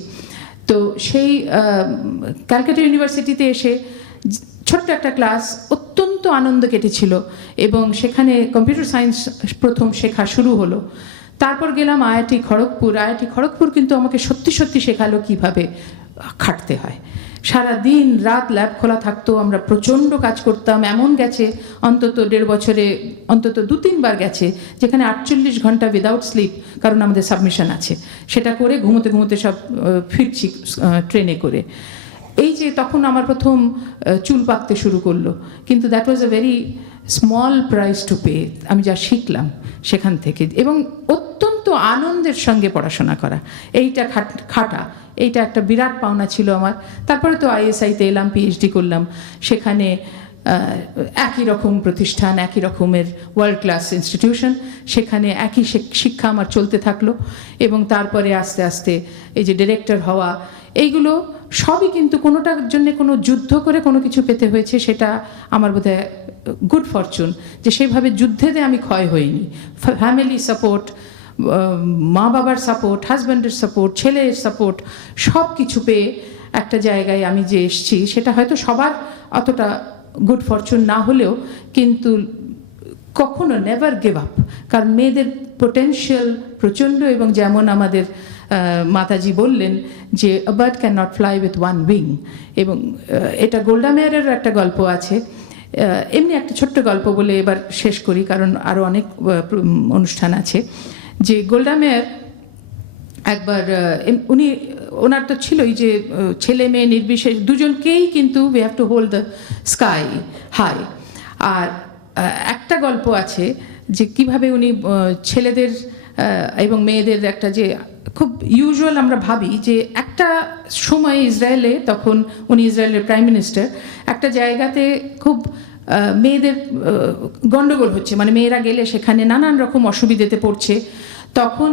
তো সেই ক্যালকাটা ইউনিভার্সিটিতে এসে ছোট্ট একটা ক্লাস, অত্যন্ত আনন্দ কেটেছিল, এবং সেখানে কম্পিউটার সায়েন্স প্রথম শেখা শুরু হলো। তারপর গেলাম আইআইটি খড়গপুর। আইআইটি খড়গপুর কিন্তু আমাকে সত্যি সত্যি শেখালো কিভাবে খাটতে হয়। সারা দিন রাত ল্যাব খোলা থাকতো, আমরা প্রচণ্ড কাজ করতাম। এমন গেছে অন্তত 1.5 বছরে অন্তত 2-3 বার গেছে যেখানে 48 ঘন্টা উইদাউট স্লিপ, কারণ আমাদের সাবমিশন আছে, সেটা করে ঘুমোতে ঘুমোতে সব ফিরছি ট্রেনে করে। এই যে তখন আমার প্রথম চুল পাকতে শুরু করলো, কিন্তু that was a very small price to pay. আমি যা শিখলাম সেখান থেকে, এবং অত্যন্ত আনন্দের সঙ্গে পড়াশোনা করা, এইটা খাটা, এইটা একটা বিরাট পাওনা ছিল আমার। তারপরে তো আইএসআইতে এলাম, পিএইচডি করলাম, সেখানে একই রকম প্রতিষ্ঠান, একই রকমের ওয়ার্ল্ড ক্লাস ইনস্টিটিউশন, সেখানে একই শিক্ষা আমার চলতে থাকলো। এবং তারপরে আস্তে আস্তে এই যে ডিরেক্টর হওয়া, এইগুলো সবই কিন্তু কোনোটার জন্য কোনো যুদ্ধ করে কোনো কিছু পেতে হয়েছে, সেটা আমার বোধহয় গুড ফরচুন যে সেইভাবে যুদ্ধেতে আমি ক্ষয় হইনি। ফ্যামিলি সাপোর্ট, মা বাবার সাপোর্ট, হাজব্যান্ডের সাপোর্ট, ছেলের সাপোর্ট, সব কিছু পেয়ে একটা জায়গায় আমি যে এসেছি, সেটা হয়তো সবার অতটা গুড ফরচুন না হলেও কিন্তু কখনো নেভার গিভ আপ, কারণ মেয়েদের পোটেনশিয়াল প্রচণ্ড। এবং যেমন আমাদের মাতাজি বললেন যে a bird can not fly with one wing, এবং এটা গোল্ডা মেয়ারের একটা গল্প আছে। এমনি একটা ছোট্ট গল্প বলে এবার শেষ করি, কারণ আরও অনেক অনুষ্ঠান আছে। যে গোল্ডা মেয়ার একবার ওনার তো ছিলই যে ছেলে মেয়ে নির্বিশেষ দুজনকেই কিন্তু we have to hold the sky high. আর একটা গল্প আছে যে কিভাবে উনি ছেলেদের এবং মেয়েদের একটা যে খুব ইউজুয়াল আমরা ভাবি যে একটা সময় ইসরায়েলে, তখন উনি ইসরায়েলের প্রাইম মিনিস্টার, একটা জায়গাতে খুব মেয়েদের গণ্ডগোল হচ্ছে, মানে মেয়েরা গেলে সেখানে নানান রকম অসুবিধাতে পড়ছে। তখন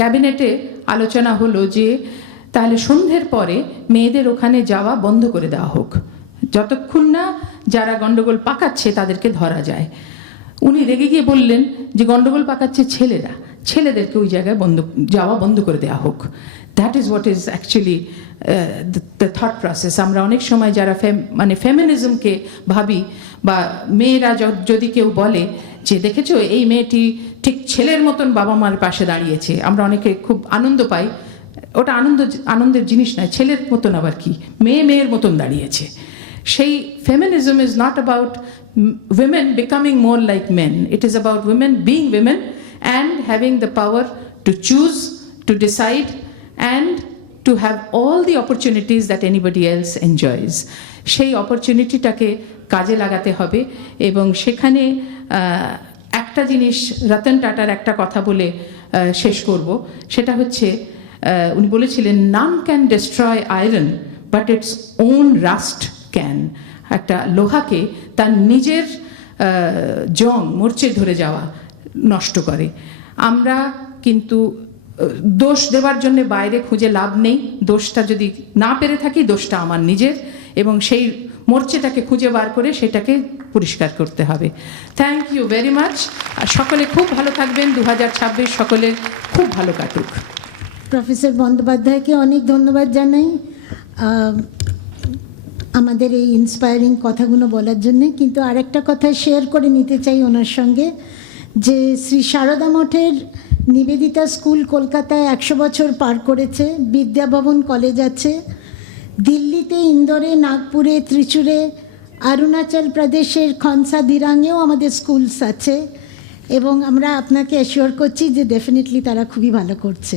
ক্যাবিনেটে আলোচনা হলো যে তাহলে সন্ধ্যের পরে মেয়েদের ওখানে যাওয়া বন্ধ করে দেওয়া হোক, যতক্ষণ না যারা গণ্ডগোল পাকাচ্ছে তাদেরকে ধরা যায়। উনি রেগে গিয়ে বললেন যে গণ্ডগোল পাকাচ্ছে ছেলেরা, ছেলেদেরকে ওই জায়গায় যাওয়া বন্ধ করে দেওয়া হোক। That is what is actually the thought process. আমরা অনেক সময় যারা মানে ফেমিনিজমকে ভাবি, বা মেয়েরা যদি কেউ বলে যে দেখেছো এই মেয়েটি ঠিক ছেলের মতন বাবা মার পাশে দাঁড়িয়েছে, আমরা অনেকে খুব আনন্দ পাই। ওটা আনন্দের জিনিস নয়, ছেলের মতন আবার কি, মেয়ের মতন দাঁড়িয়েছে। সেই feminism is not about women becoming more like men. It is about women being women and having the power to choose, to decide, and to have all the opportunities that anybody else enjoys. সেই অপরচুনিটিটাকে কাজে লাগাতে হবে। এবং সেখানে একটা জিনিস রতন টাটার একটা কথা বলে শেষ করব, সেটা হচ্ছে উনি বলেছিলেন none can destroy iron but its own rust can. একটা লোহাকে তার নিজের জং মরচে ধরে যাওয়া নষ্ট করে। আমরা কিন্তু দোষ দেওয়ার জন্য বাইরে খুঁজে লাভ নেই, দোষটা যদি না পেরে থাকি দোষটা আমার নিজের, এবং সেই মরচেটাকে খুঁজে বার করে সেটাকে পরিষ্কার করতে হবে। Thank you very much. সকলে খুব ভালো থাকবেন, 2026 সকলের খুব ভালো কাটুক। প্রফেসর বন্দ্যোপাধ্যায়কে অনেক ধন্যবাদ জানাই আমাদের এই ইন্সপায়ারিং কথাগুলো বলার জন্যে। কিন্তু আরেকটা কথা শেয়ার করে নিতে চাই ওনার সঙ্গে, যে শ্রী সারদা মঠের নিবেদিতা স্কুল কলকাতায় 100 বছর পার করেছে, বিদ্যাভবন কলেজ আছে, দিল্লিতে, ইন্দোরে, নাগপুরে, ত্রিচুরে, অরুণাচল প্রদেশের খনসা দিরাঙেও আমাদের স্কুলস আছে, এবং আমরা আপনাকে অ্যাসিওর করছি যে ডেফিনেটলি তারা খুবই ভালো করছে।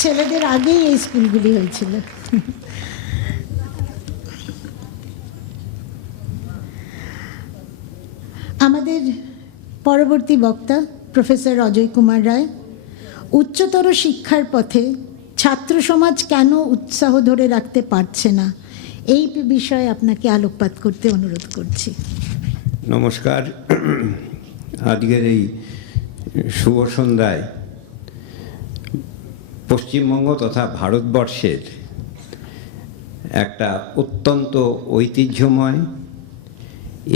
ছেলেদের আগেই এই স্কুলগুলি হয়েছিল। আমাদের পরবর্তী বক্তা প্রফেসর অজয় কুমার রায়। উচ্চতর শিক্ষার পথে ছাত্র সমাজ কেন উৎসাহ ধরে রাখতে পারছে না, এই বিষয়ে আপনাকে আলোকপাত করতে অনুরোধ করছি। নমস্কার। আজকের এই শুভ সন্ধ্যায় পশ্চিমবঙ্গ তথা ভারতবর্ষের একটা অত্যন্ত ঐতিহ্যময়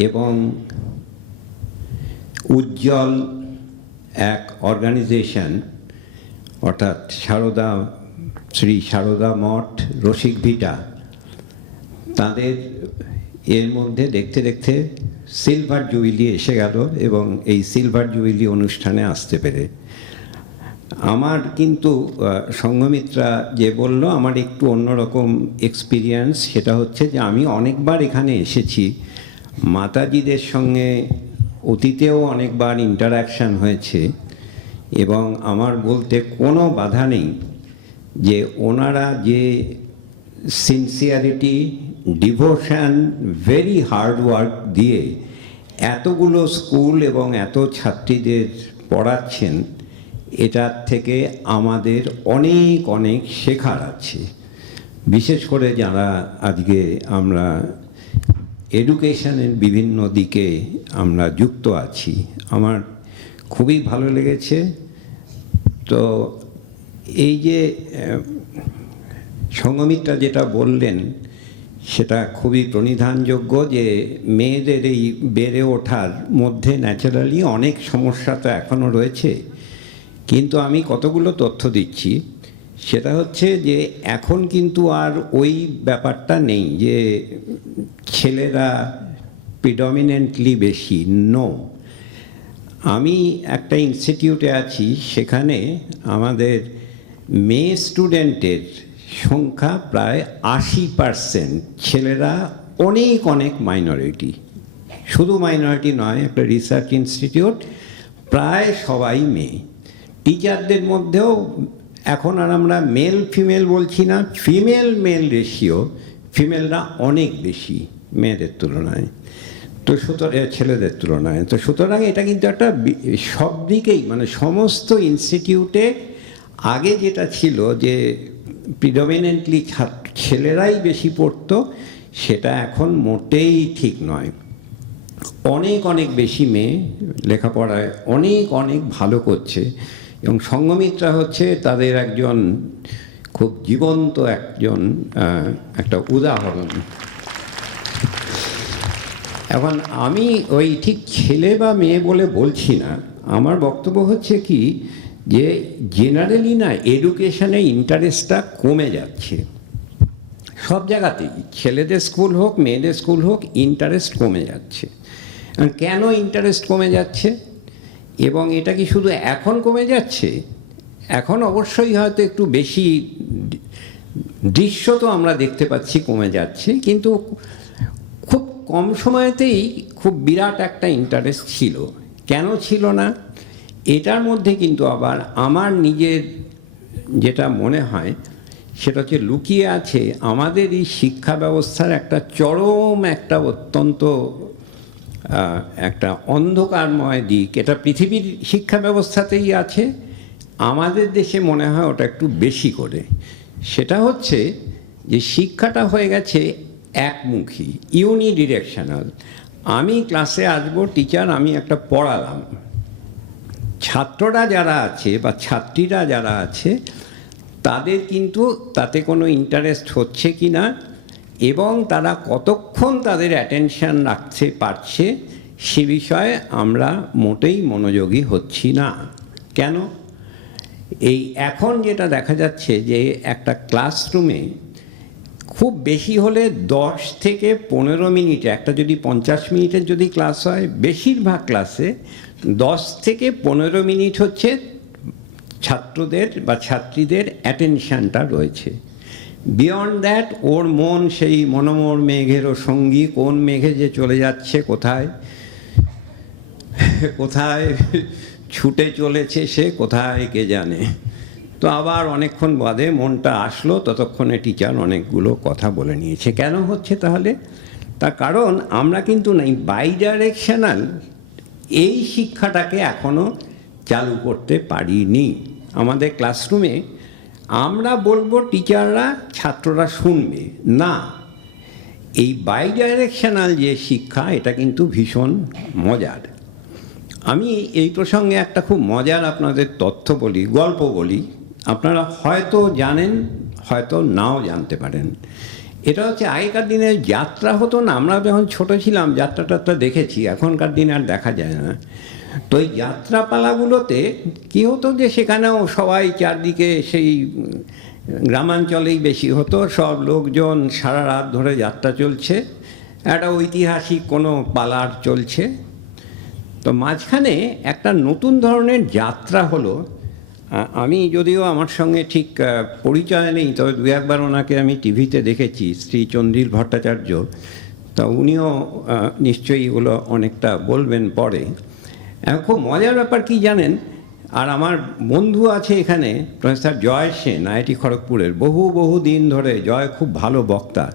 এবং উজ্জ্বল এক অর্গানাইজেশন, অর্থাৎ শ্রী সারদা মঠ রসিকভিটা, তাদের এর মধ্যে দেখতে দেখতে সিলভার জুবিলি এসে গেল, এবং এই সিলভার জুবিলি অনুষ্ঠানে আসতে পেরে আমার কিন্তু সঙ্ঘমিত্রা যে বলল, আমার একটু অন্যরকম এক্সপিরিয়েন্স। সেটা হচ্ছে যে আমি অনেকবার এখানে এসেছি, মাতাজিদের সঙ্গে অতীতেও অনেকবার ইন্টারাকশান হয়েছে, এবং আমার বলতে কোনো বাধা নেই যে ওনারা যে sincerity, devotion, very hard work দিয়ে এতগুলো স্কুল এবং এত ছাত্রীদের পড়াচ্ছেন, এটার থেকে আমাদের অনেক অনেক শেখার আছে। বিশেষ করে যারা আজকে আমরা এডুকেশনের বিভিন্ন দিকে আমরা যুক্ত আছি, আমার খুবই ভালো লেগেছে। তো এই যে সঙ্ঘমিত্রা যেটা বললেন সেটা খুবই প্রণিধানযোগ্য, যে মেয়েদের এই বেড়ে ওঠার মধ্যে ন্যাচারালি অনেক সমস্যা তো এখনও রয়েছে, কিন্তু আমি কতগুলো তথ্য দিচ্ছি। সেটা হচ্ছে যে এখন কিন্তু আর ওই ব্যাপারটা নেই যে ছেলেরা প্রিডমিনেন্টলি বেশি। নো, আমি একটা ইনস্টিটিউটে আছি, সেখানে আমাদের মেয়ে স্টুডেন্টের সংখ্যা প্রায় 80%, ছেলেরা অনেক অনেক মাইনরিটি। শুধু মাইনরিটি নয়, একটা রিসার্চ ইনস্টিটিউট, প্রায় সবাই মেয়ে। টিচারদের মধ্যেও এখন আর আমরা মেল ফিমেল বলছি না, ফিমেল মেল রেশিও, ফিমেলরা অনেক বেশি মেয়েদের তুলনায়, তো সুতরাং ছেলেদের তুলনায়। তো সুতরাং এটা কিন্তু একটা সব দিকেই, মানে সমস্ত ইনস্টিটিউটে আগে যেটা ছিল যে প্রিডমিনেন্টলি ছেলেরাই বেশি পড়তো, সেটা এখন মোটেই ঠিক নয়। অনেক অনেক বেশি মেয়ে লেখাপড়ায় অনেক অনেক ভালো করছে, এবং সঙ্ঘমিত্রা হচ্ছে তাদের একজন খুব জীবন্ত একটা উদাহরণ। এখন আমি ওই ঠিক ছেলে বা মেয়ে বলে বলছি না, আমার বক্তব্য হচ্ছে কি যে জেনারেলি না এডুকেশনে ইন্টারেস্টটা কমে যাচ্ছে সব জায়গাতেই, ছেলেদের স্কুল হোক মেয়েদের স্কুল হোক, ইন্টারেস্ট কমে যাচ্ছে। কেন ইন্টারেস্ট কমে যাচ্ছে, এবং এটা কি শুধু এখন কমে যাচ্ছে? এখন অবশ্যই হয়তো একটু বেশি দৃশ্য তো আমরা দেখতে পাচ্ছি কমে যাচ্ছে, কিন্তু খুব কম সময়তেই খুব বিরাট একটা ইন্টারেস্ট ছিল। কেন ছিল না, এটার মধ্যে কিন্তু আবার আমার নিজের যেটা মনে হয় সেটা হচ্ছে লুকিয়ে আছে আমাদের এই শিক্ষা ব্যবস্থার একটা চরম একটা অত্যন্ত একটা অন্ধকারময় দিক। এটা পৃথিবীর শিক্ষা ব্যবস্থাতেই আছে, আমাদের দেশে মনে হয় ওটা একটু বেশি করে। সেটা হচ্ছে যে শিক্ষাটা হয়ে গেছে একমুখী, ইউনিডিরেকশনাল। আমি ক্লাসে আসবো, টিচার আমি একটা পড়ালাম, ছাত্ররা যারা আছে বা ছাত্রীরা যারা আছে তাদের কিন্তু তাতে কোনো ইন্টারেস্ট হচ্ছে কি না, এবং তারা কতক্ষণ তাদের অ্যাটেনশন রাখতে পারছে সে বিষয়ে আমরা মোটেই মনোযোগী হচ্ছি না। কেন? এই এখন যেটা দেখা যাচ্ছে যে একটা ক্লাসরুমে খুব বেশি হলে 10 থেকে 15 মিনিটে, একটা যদি 50 মিনিটের যদি ক্লাস হয়, বেশিরভাগ ক্লাসে 10 থেকে 15 মিনিট হচ্ছে ছাত্রদের বা ছাত্রীদের অ্যাটেনশানটা রয়েছে। বিয়ন্ড দ্যাট ওর মন সেই মনোমর মেঘেরও সঙ্গী, কোন মেঘে যে চলে যাচ্ছে, কোথায় কোথায় ছুটে চলেছে সে, কোথায় কে জানে। তো আবার অনেকক্ষণ বাদে মনটা আসলো, ততক্ষণে টিচার অনেকগুলো কথা বলে নিয়েছে। কেন হচ্ছে তাহলে? তার কারণ আমরা কিন্তু না বাই ডাইরেকশনাল এই শিক্ষাটাকে এখনও চালু করতে পারিনি। আমাদের ক্লাসরুমে আমরা বলবো টিচাররা, ছাত্ররা শুনবে না। এই বাই ডাইরেকশনাল যে শিক্ষা, এটা কিন্তু ভীষণ মজার। আমি এই প্রসঙ্গে একটা খুব মজার আপনাদের তথ্য বলি, গল্প বলি। আপনারা হয়তো জানেন, হয়তো নাও জানতে পারেন। এটা হচ্ছে আগেকার দিনে যাত্রা হতো না, আমরা যখন ছোটো ছিলাম যাত্রা দেখেছি, এখনকার দিনে আর দেখা যায় না। তো এই যাত্রাপালাগুলোতে কী হতো যে সেখানেও সবাই চারদিকে, সেই গ্রামাঞ্চলেই বেশি হতো, সব লোকজন সারা রাত ধরে যাত্রা চলছে, একটা ঐতিহাসিক কোনো পালার চলছে। তো মাঝখানে একটা নতুন ধরনের যাত্রা হলো। আমি যদিও আমার সঙ্গে ঠিক পরিচয় নেই, তবে দু একবার ওনাকে আমি টিভিতে দেখেছি, শ্রী চন্দ্রিল ভট্টাচার্য। তা উনিও নিশ্চয়ই এগুলো অনেকটা বলবেন পরে। খুব মজার ব্যাপার কি জানেন, আর আমার বন্ধু আছে এখানে প্রফেসর জয় সেন, আইআইটি খড়গপুরের, বহু দিন ধরে। জয় খুব ভালো বক্তা।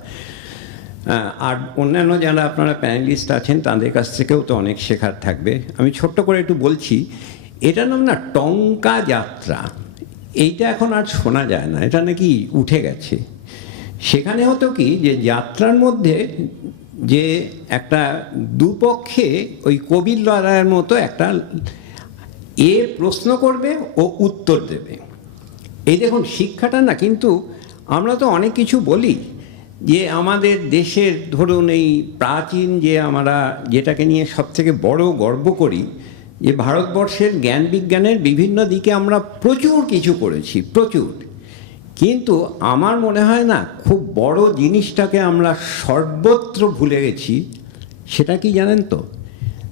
আর অন্যান্য যারা আপনারা প্যানেলিস্ট আছেন তাদের কাছ থেকেও তো অনেক শেখার থাকবে। আমি ছোট্ট করে একটু বলছি, এটার নাম না টঙ্কা যাত্রা। এইটা এখন আর শোনা যায় না, এটা নাকি উঠে গেছে। সেখানে হতো কি যে যাত্রার মধ্যে যে একটা দুপক্ষে ওই কবির লড়াইয়ের মতো একটা প্রশ্ন করবে ও উত্তর দেবে। এই দেখুন শিক্ষাটা না, কিন্তু আমরা তো অনেক কিছু বলি যে আমাদের দেশের, ধরুন এই প্রাচীন যে আমরা যেটাকে নিয়ে সবথেকে বড় গর্ব করি, যে ভারতবর্ষের জ্ঞান বিজ্ঞানের বিভিন্ন দিকে আমরা প্রচুর কিছু করেছি, প্রচুর। কিন্তু আমার মনে হয় না খুব বড় জিনিসটাকে আমরা সর্বত্র ভুলে গেছি। সেটা কি জানেন তো?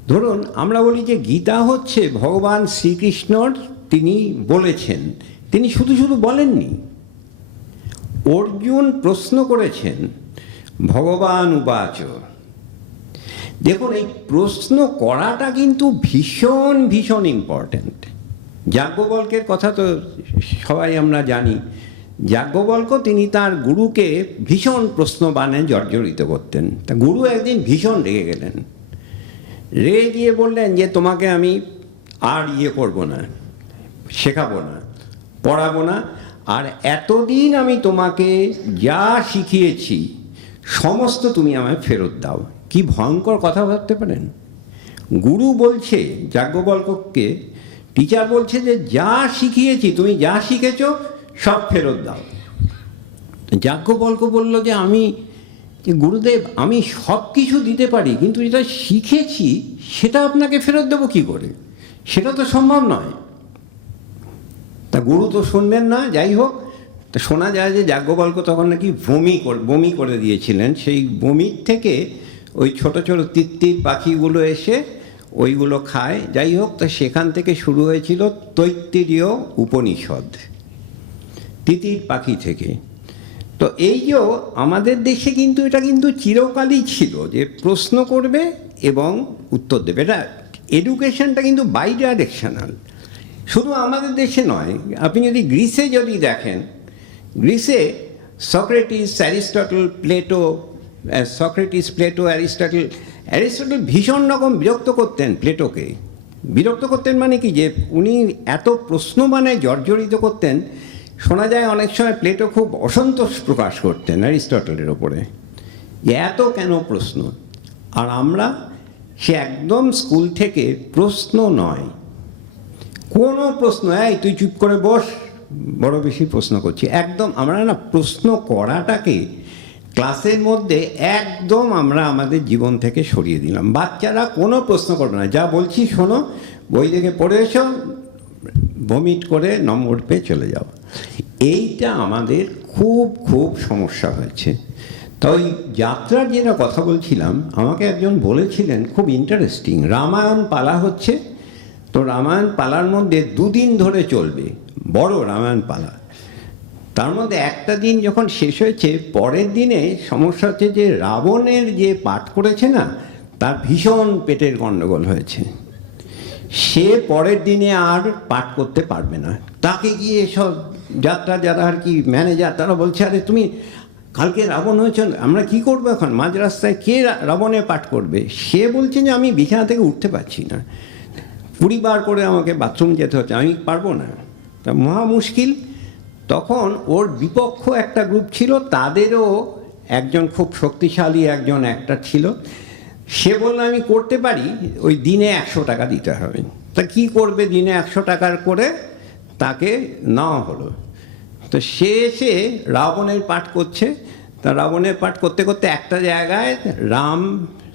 ধরুন আমরা বলি যে গীতা হচ্ছে ভগবান শ্রীকৃষ্ণর, তিনি বলেছেন, তিনি শুধু বলেননি। অর্জুন প্রশ্ন করেছেন, ভগবান উবাচ। দেখুন এই প্রশ্ন করাটা কিন্তু ভীষণ ইম্পর্ট্যান্ট। যাজ্ঞবল্ক্যের কথা তো সবাই আমরা জানি। যাজ্ঞবল্ক্য তিনি তার গুরুকে ভীষণ প্রশ্নবাণে জর্জরিত করতেন। তা গুরু একদিন ভীষণ রেগে গেলেন, রেগে গিয়ে বললেন যে তোমাকে আমি আর করব না, শেখাবো না, পড়াবো না, আর এতদিন আমি তোমাকে যা শিখিয়েছি সমস্ত তুমি আমায় ফেরত দাও। কি ভয়ঙ্কর কথা ভাবতে পারেন? গুরু বলছে যাজ্ঞবল্ক্যকে, টিচার বলছে যে যা শিখিয়েছি, তুমি যা শিখেছ সব ফেরত দাও। যাজ্ঞবল্ক্য বলল যে গুরুদেব আমি সব কিছু দিতে পারি, কিন্তু যেটা শিখেছি সেটা আপনাকে ফেরত দেবো কী করে? সেটা তো সম্ভব নয়। তা গুরু তো শুনলেন না। যাই হোক, তা শোনা যায় যে যাজ্ঞবল্ক্য তখন নাকি বমি করে দিয়েছিলেন। সেই বমির থেকে ওই ছোট তিত্তির পাখিগুলো এসে ওইগুলো খায়। যাই হোক, তা সেখান থেকে শুরু হয়েছিল তৈত্তিরীয় উপনিষদ, তিতির পাখি থেকে। তো এই যে আমাদের দেশে কিন্তু এটা কিন্তু চিরকালই ছিল যে প্রশ্ন করবে এবং উত্তর দেবে। এটা এডুকেশনটা কিন্তু বাই ডাইরেকশনাল। শুধু আমাদের দেশে নয়, আপনি যদি গ্রিসে দেখেন, গ্রিসে সক্রেটিস, অ্যারিস্টটল, প্লেটো, অ্যারিস্টটল ভীষণ রকম বিরক্ত করতেন প্লেটোকে। বিরক্ত করতেন মানে কি, যে উনি এত প্রশ্নবাণে জর্জরিত করতেন। শোনা যায় অনেক সময় প্লেটো খুব অসন্তোষ প্রকাশ করতেন অ্যারিস্টটলের ওপরে, যে এত কেন প্রশ্ন। আর আমরা সে একদম স্কুল থেকে প্রশ্ন নয়, কোনো প্রশ্ন, তুই চুপ করে বস, বড় বেশি প্রশ্ন করছি, একদম আমরা না প্রশ্ন করাটাকে ক্লাসের মধ্যে একদম আমরা আমাদের জীবন থেকে সরিয়ে দিলাম। বাচ্চারা কোনো প্রশ্ন করবে না, যা বলছি শোনো, বই দেখে পড়ে এসো, ভমিট করে নম্বর পেয়ে চলে যাও। এইটা আমাদের খুব সমস্যা হয়েছে। তো ওই যাত্রার যেটা কথা বলছিলাম, আমাকে একজন বলেছিলেন খুব ইন্টারেস্টিং, রামায়ণ পালা হচ্ছে, তো রামায়ণ পালার মধ্যে 2 দিন ধরে চলবে, বড় রামায়ণ পালা। তার মধ্যে একটা দিন যখন শেষ হয়েছে, পরের দিনে সমস্যা হচ্ছে যে রাবণের যে পাঠ করেছে না, তার ভীষণ পেটের গণ্ডগোল হয়েছে। সে পরের দিনে আর পাঠ করতে পারবে না। তাকে গিয়ে সব যাত্রা যারা আর কি ম্যানেজার, তারা বলছে, আরে তুমি কালকে রাবণ হয়েছে, আমরা কি করবো এখন, মাঝ রাস্তায় কে রাবণের পাঠ করবে? সে বলছে যে আমি বিছানা থেকে উঠতে পারছি না, 20 বার করে আমাকে বাথরুম যেতে হচ্ছে, আমি পারবো না। তা মহা মুশকিল। তখন ওর বিপক্ষ একটা গ্রুপ ছিল, তাদেরও একজন খুব শক্তিশালী একজন অ্যাক্টর ছিল। সে বলল আমি করতে পারি, ওই দিনে 100 টাকা দিতে হবে। তা কি করবে, দিনে 100 টাকার করে তাকে নেওয়া হলো। তো সে এসে রাবণের পাঠ করছে। তা রাবণের পাঠ করতে করতে একটা জায়গায়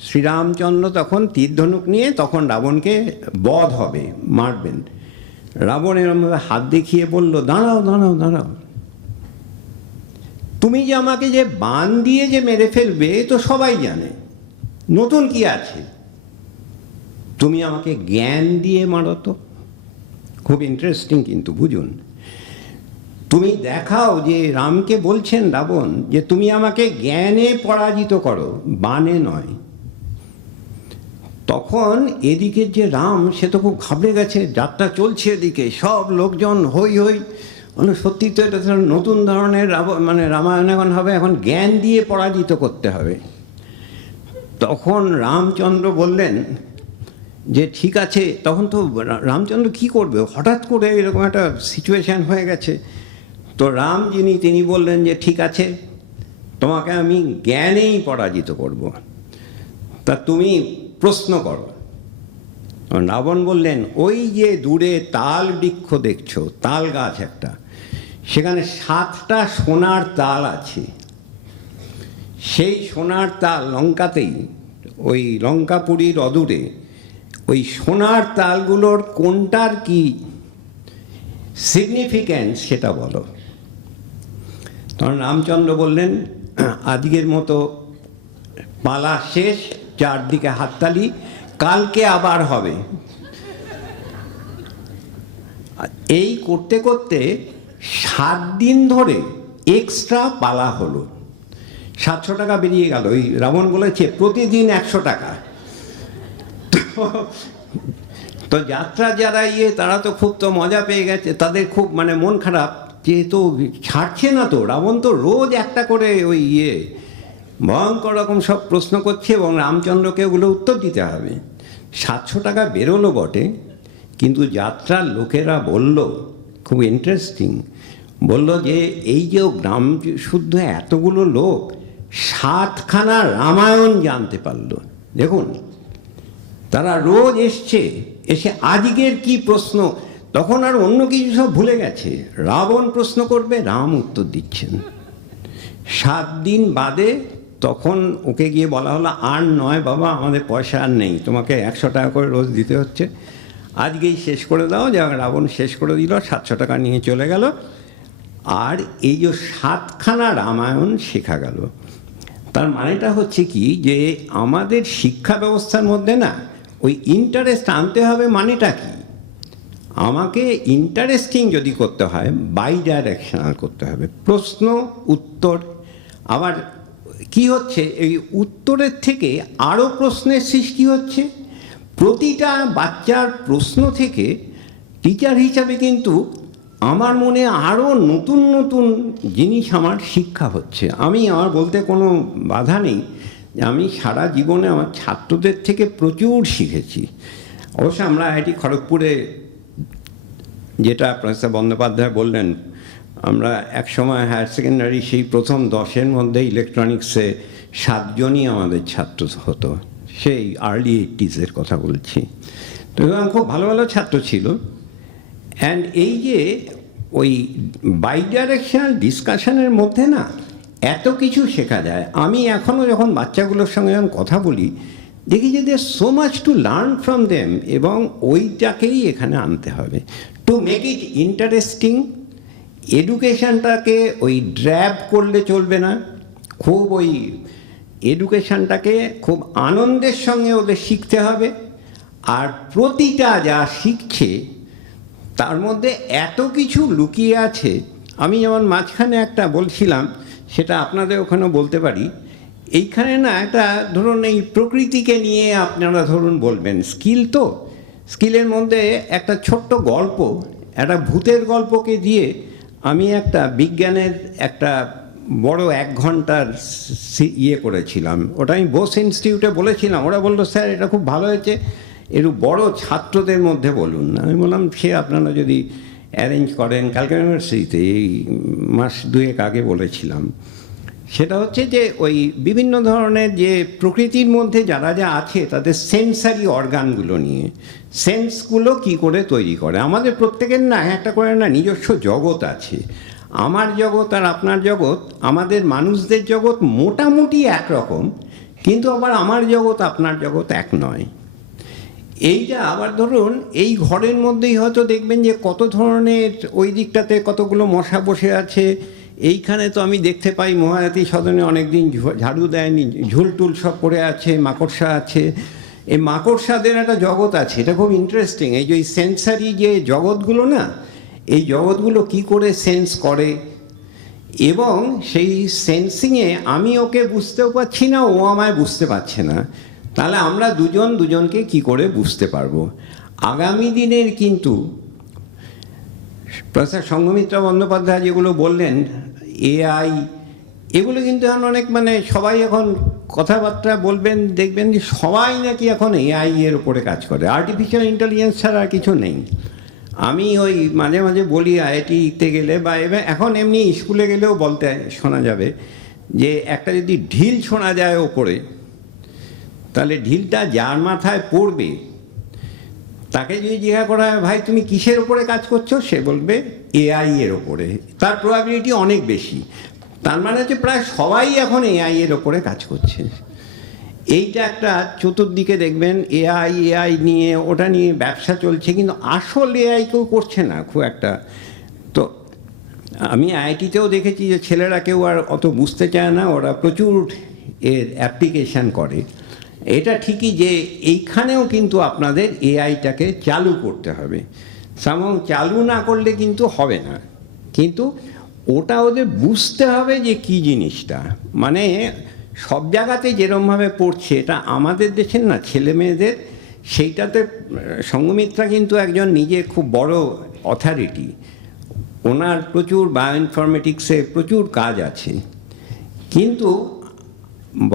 শ্রীরামচন্দ্র তখন তীরধনুক নিয়ে তখন রাবণকে বধ হবে, মারবেন। রাবণ এরমভাবে হাত দেখিয়ে বলল, দাঁড়াও দাঁড়াও দাঁড়াও, তুমি যে আমাকে যে বান দিয়ে যে মেরে ফেলবে তো সবাই জানে, নতুন কি আছে, তুমি আমাকে জ্ঞান দিয়ে মারো তো। খুব ইন্টারেস্টিং কিন্তু, বুঝুন। তুমি দেখাও যে রামকে বলছেন রাবণ যে তুমি আমাকে জ্ঞানে পরাজিত করো, বানে নয়। তখন এদিকে যে রাম, সে তো খুব ঘাবড়ে গেছে, যাত্রা চলছে এদিকে, সব লোকজন হই হই, মানে সত্যি তো এটা নতুন ধরনের রামায়ণ এখন হবে, এখন জ্ঞান দিয়ে পরাজিত করতে হবে। তখন রামচন্দ্র বললেন যে ঠিক আছে। তখন তো রামচন্দ্র কি করবে, হঠাৎ করে এরকম একটা সিচুয়েশান হয়ে গেছে। তো রাম তিনি বললেন যে ঠিক আছে, তোমাকে আমি জ্ঞানেই পরাজিত করব, তা তুমি প্রশ্ন করো। রাবণ বললেন, ওই যে দূরে তাল বৃক্ষ দেখছো, তাল গাছ একটা, সেখানে 7টা সোনার তাল আছে। সেই সোনার তাল লঙ্কাতেই, ওই লঙ্কাপুরীর অদূরে, ওই সোনার তালগুলোর কোনটার কি সিগনিফিক্যান্স সেটা বলো। তখন রামচন্দ্র বললেন, আজকের মতো পালা শেষ, চারদিকে হাততালি, কালকে আবার হবে। এই করতে করতে 7 দিন ধরে এক্সট্রা পালা হলো। 700 টাকা বেরিয়ে গেল। ওই রাবণ বলেছে প্রতিদিন 100 টাকা। তো যাত্রা যারা তারা তো খুব তো মজা পেয়ে গেছে, তাদের খুব মন খারাপ যে তো ছাড়ছে না তো, রাবণ তো রোজ একটা করে ওই ভয়ঙ্কর রকম সব প্রশ্ন করছে এবং রামচন্দ্রকে ওগুলো উত্তর দিতে হবে। 700 টাকা বেরোলো বটে, কিন্তু যাত্রার লোকেরা বলল, খুব ইন্টারেস্টিং, বলল যে এই যে গ্রাম শুদ্ধ এতগুলো লোক 7খানা রামায়ণ জানতে পারলো। দেখুন, তারা রোজ এসে আজকের কি প্রশ্ন, তখন আর অন্য কিছু সব ভুলে গেছে। রাবণ প্রশ্ন করবে, রাম উত্তর দিচ্ছেন। 7 দিন বাদে তখন ওকে গিয়ে বলা হলো, আর নয় বাবা, আমাদের পয়সা আর নেই, তোমাকে 100 টাকা করে রোজ দিতে হচ্ছে, আজকেই শেষ করে দাও। যা রাবণ শেষ করে দিল, 700 টাকা নিয়ে চলে গেল। আর এই যে 7খানা রামায়ণ শেখা গেল। তার মানেটা হচ্ছে কি, যে আমাদের শিক্ষা ব্যবস্থার মধ্যে না ওই ইন্টারেস্ট আনতে হবে। মানেটা কি, আমাকে ইন্টারেস্টিং যদি করতে হয়, বাই ডাইরেকশনাল করতে হবে, প্রশ্ন উত্তর। আবার কি হচ্ছে, এই উত্তরের থেকে আরও প্রশ্নের সৃষ্টি হচ্ছে। প্রতিটা বাচ্চার প্রশ্ন থেকে টিচার হিসাবে কিন্তু আমার মনে আরও নতুন নতুন জিনিস আমার শিক্ষা হচ্ছে। আমার বলতে কোনো বাধা নেই, আমি সারা জীবনে আমার ছাত্রদের থেকে প্রচুর শিখেছি। অবশ্য আমরা আইআইটি খড়গপুরে, যেটা প্রফেসর বন্দ্যোপাধ্যায় বললেন, আমরা একসময় হায়ার সেকেন্ডারি সেই প্রথম 10-এর মধ্যে ইলেকট্রনিক্সে 7 জনই আমাদের ছাত্র হতো, সেই আর্লি 80s কথা বলছি। তো খুব ভালো ভালো ছাত্র ছিল। অ্যান্ড এই যে ওই বাই ডাইরেকশনাল ডিসকাশনের মধ্যে না এত কিছু শেখা যায়। আমি এখনও যখন বাচ্চাগুলোর সঙ্গে যখন কথা বলি, দেখি যে they so much to learn from them, এবং ওইটাকেই এখানে আনতে হবে টু মেক ইট ইন্টারেস্টিং। এডুকেশানটাকে ওই ড্র্যাব করলে চলবে না, খুব ওই এডুকেশানটাকে খুব আনন্দের সঙ্গে ওদের শিখতে হবে। আর প্রতিটা যা শিখছে তার মধ্যে এত কিছু লুকিয়ে আছে, আমি যেমন মাঝখানে একটা বলছিলাম, সেটা আপনাদের ওখানেও বলতে পারি, এইখানে না একটা ধরুন এই প্রকৃতিকে নিয়ে আপনারা ধরুন বলবেন, স্কিল তো, স্কিলের মধ্যে একটা ছোট্ট গল্প, একটা ভূতের গল্পকে দিয়ে আমি একটা বিজ্ঞানের একটা বড় 1 ঘন্টার ইয়ে করেছিলাম। ওটা আমি বোস ইনস্টিটিউটে বলেছিলাম, ওরা বললো স্যার এটা খুব ভালো হয়েছে, একটু বড় ছাত্রদের মধ্যে বলুন। আমি বললাম সে আপনারা যদি অ্যারেঞ্জ করেন, ক্যালকাটা ইউনিভার্সিটিতে এই মাস 2 আগে বলেছিলাম। সেটা হচ্ছে যে ওই বিভিন্ন ধরনের যে প্রকৃতির মধ্যে যারা যা আছে তাদের সেন্সারি অর্গানগুলো নিয়ে, সেন্সগুলো কি করে তৈরি করে। আমাদের প্রত্যেকের না একটা করে না নিজস্ব জগৎ আছে। আমার জগৎ আর আপনার জগৎ, আমাদের মানুষদের জগৎ মোটামুটি একরকম, কিন্তু আবার আমার জগৎ আপনার জগৎ এক নয়। এইটা আবার ধরুন এই ঘরের মধ্যেই হয়তো দেখবেন যে কত ধরনের, ওই দিকটাতে কতগুলো মশা বসে আছে, এইখানে তো আমি দেখতে পাই মহাজাতি সদনে অনেক দিন ঝাড়ু দেয়নি, ঝুলটুল সব পড়ে আছে, মাকড়সা আছে। এই মাকড়সাদের একটা জগৎ আছে, এটা খুব ইন্টারেস্টিং। এই যে সেন্সারি যে জগৎগুলো না, এই জগৎগুলো কি করে সেন্স করে, এবং সেই সেন্সিংয়ে আমি ওকে বুঝতেও পারছি না, ও আমায় বুঝতে পারছে না, তাহলে আমরা দুজন দুজনকে কি করে বুঝতে পারবো। আগামী দিনের কিন্তু প্রফেসর সঙ্ঘমিত্রা বন্দ্যোপাধ্যায় যেগুলো বললেন, এআই, এগুলো কিন্তু এখন অনেক মানে সবাই এখন কথাবার্তা বলবেন, দেখবেন যে সবাই নাকি এখন এআই এর উপরে কাজ করে, আর্টিফিশিয়াল ইন্টেলিজেন্স ছাড়া আর কিছু নেই। আমি ওই মাঝে মাঝে বলি আইআইটিতে গেলে বা এখন এমনি স্কুলে গেলেও বলতে শোনা যাবে যে একটা যদি ঢিল শোনা যায় ওপরে, তাহলে ঢিলটা যার মাথায় পড়বে তাকে যদি জিজ্ঞাসা করা হয় ভাই তুমি কিসের ওপরে কাজ করছো, সে বলবে এআই এর ওপরে, তার প্রবাবিলিটি অনেক বেশি। তার মানে হচ্ছে প্রায় সবাই এখন এআই এর ওপরে কাজ করছে। এইটা একটা চতুর্দিকে দেখবেন এআই নিয়ে, ওটা নিয়ে ব্যবসা চলছে, কিন্তু আসল এআই কেউ করছে না খুব একটা। তো আমি আইআইটিতেও দেখেছি যে ছেলেরা কেউ আর অত বুঝতে চায় না, ওরা প্রচুর এর অ্যাপ্লিকেশান করে। এটা ঠিকই যে এইখানেও কিন্তু আপনাদের এআইটাকে চালু করতে হবে, সামহাও চালু না করলে কিন্তু হবে না। কিন্তু ওটা ওদের বুঝতে হবে যে কী জিনিসটা, মানে সব জায়গাতে যেরমভাবে পড়ছে, এটা আমাদের দেশের না ছেলে মেয়েদের, সেইটাতে সঙ্ঘমিত্রা কিন্তু একজন নিজে খুব বড় অথরিটি, ওনার প্রচুর বায়োইনফরমেটিক্সে প্রচুর কাজ আছে। কিন্তু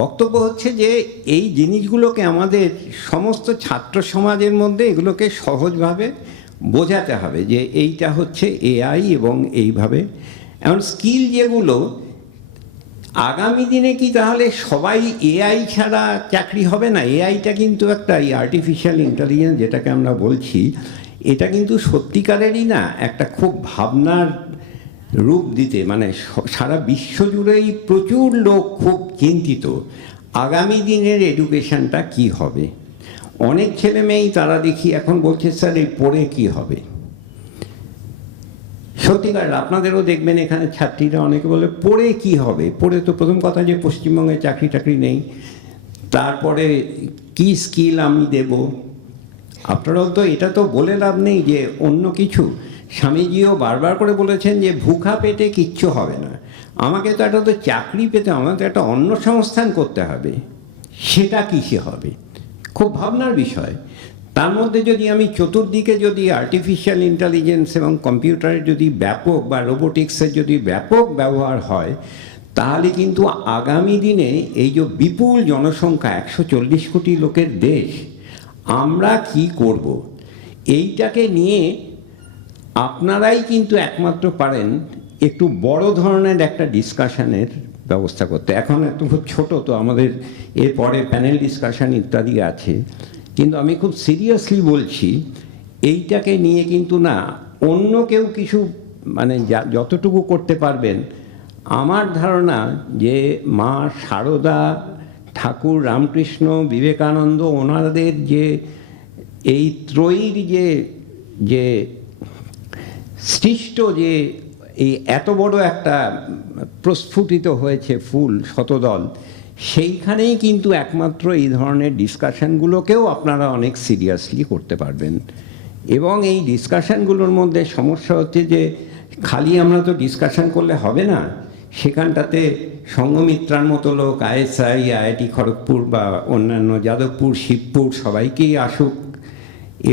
বক্তব্য হচ্ছে যে এই জিনিসগুলোকে আমাদের সমস্ত ছাত্র সমাজের মধ্যে এগুলোকে সহজভাবে বোঝাতে হবে যে এইটা হচ্ছে এআই, এবং এইভাবে এমন স্কিল যেগুলো আগামী দিনে কি তাহলে সবাই এআই ছাড়া চাকরি হবে না। এআইটা কিন্তু একটা এই আর্টিফিশিয়াল ইন্টেলিজেন্স যেটাকে আমরা বলছি, এটা কিন্তু সত্যিকারেরই না একটা খুব ভাবনার রূপ দিতে, মানে সারা বিশ্ব জুড়েই প্রচুর লোক খুব চিন্তিত আগামী দিনের এডুকেশনটা কি হবে। অনেক ছেলে মেয়েই তারা দেখি এখন বলছে স্যার এই পড়ে কি হবে। সত্যিকার আপনাদেরও দেখবেন এখানে ছাত্রীরা অনেকে বলে পড়ে কি হবে, পড়ে তো প্রথম কথা যে পশ্চিমবঙ্গে চাকরি টাকরি নেই, তারপরে কি স্কিল আমি দেব। আপনারাও তো এটা তো বলে লাভ নেই যে অন্য কিছু। স্বামীজিও বারবার করে বলেছেন যে ভুখা পেটে কিচ্ছু হবে না, আমাকে তো একটা তো চাকরি পেতে, আমাকে তো একটা অন্য সংস্থান করতে হবে, সেটা কিসে হবে, খুব ভাবনার বিষয়। তার মধ্যে যদি আমি চতুর্দিকে যদি আর্টিফিশিয়াল ইন্টেলিজেন্স এবং কম্পিউটারের যদি ব্যাপক বা রোবোটিক্সের যদি ব্যাপক ব্যবহার হয়, তাহলে কিন্তু আগামী দিনে এই যে বিপুল জনসংখ্যা 140 কোটি লোকের দেশ, আমরা কি করব, এইটাকে নিয়ে আপনারাই কিন্তু একমাত্র পারেন একটু বড় ধরনের একটা ডিসকাশনের ব্যবস্থা করতে। এখন একটু খুব ছোটো তো, আমাদের এরপরে প্যানেল ডিসকাশন ইত্যাদি আছে, কিন্তু আমি খুব সিরিয়াসলি বলছি এইটাকে নিয়ে কিন্তু না অন্য কেউ কিছু মানে যতটুকু করতে পারবেন, আমার ধারণা যে মা সারদা, ঠাকুর রামকৃষ্ণ, বিবেকানন্দ, ওনাদের যে এই ত্রয়ীর যে সৃষ্ট যে এই এত বড় একটা প্রস্ফুটিত হয়েছে ফুল শতদল, সেইখানেই কিন্তু একমাত্র এই ধরনের ডিসকাশনগুলোকেও আপনারা অনেক সিরিয়াসলি করতে পারবেন। এবং এই ডিসকাশনগুলোর মধ্যে সমস্যা হচ্ছে যে খালি আমরা তো ডিসকাশন করলে হবে না, সেখানটাতে সঙ্গমিত্রার মতো লোক আইএসআই, আইআইটি খড়গপুর বা অন্যান্য যাদবপুর, শিবপুর সবাইকেই আসুক,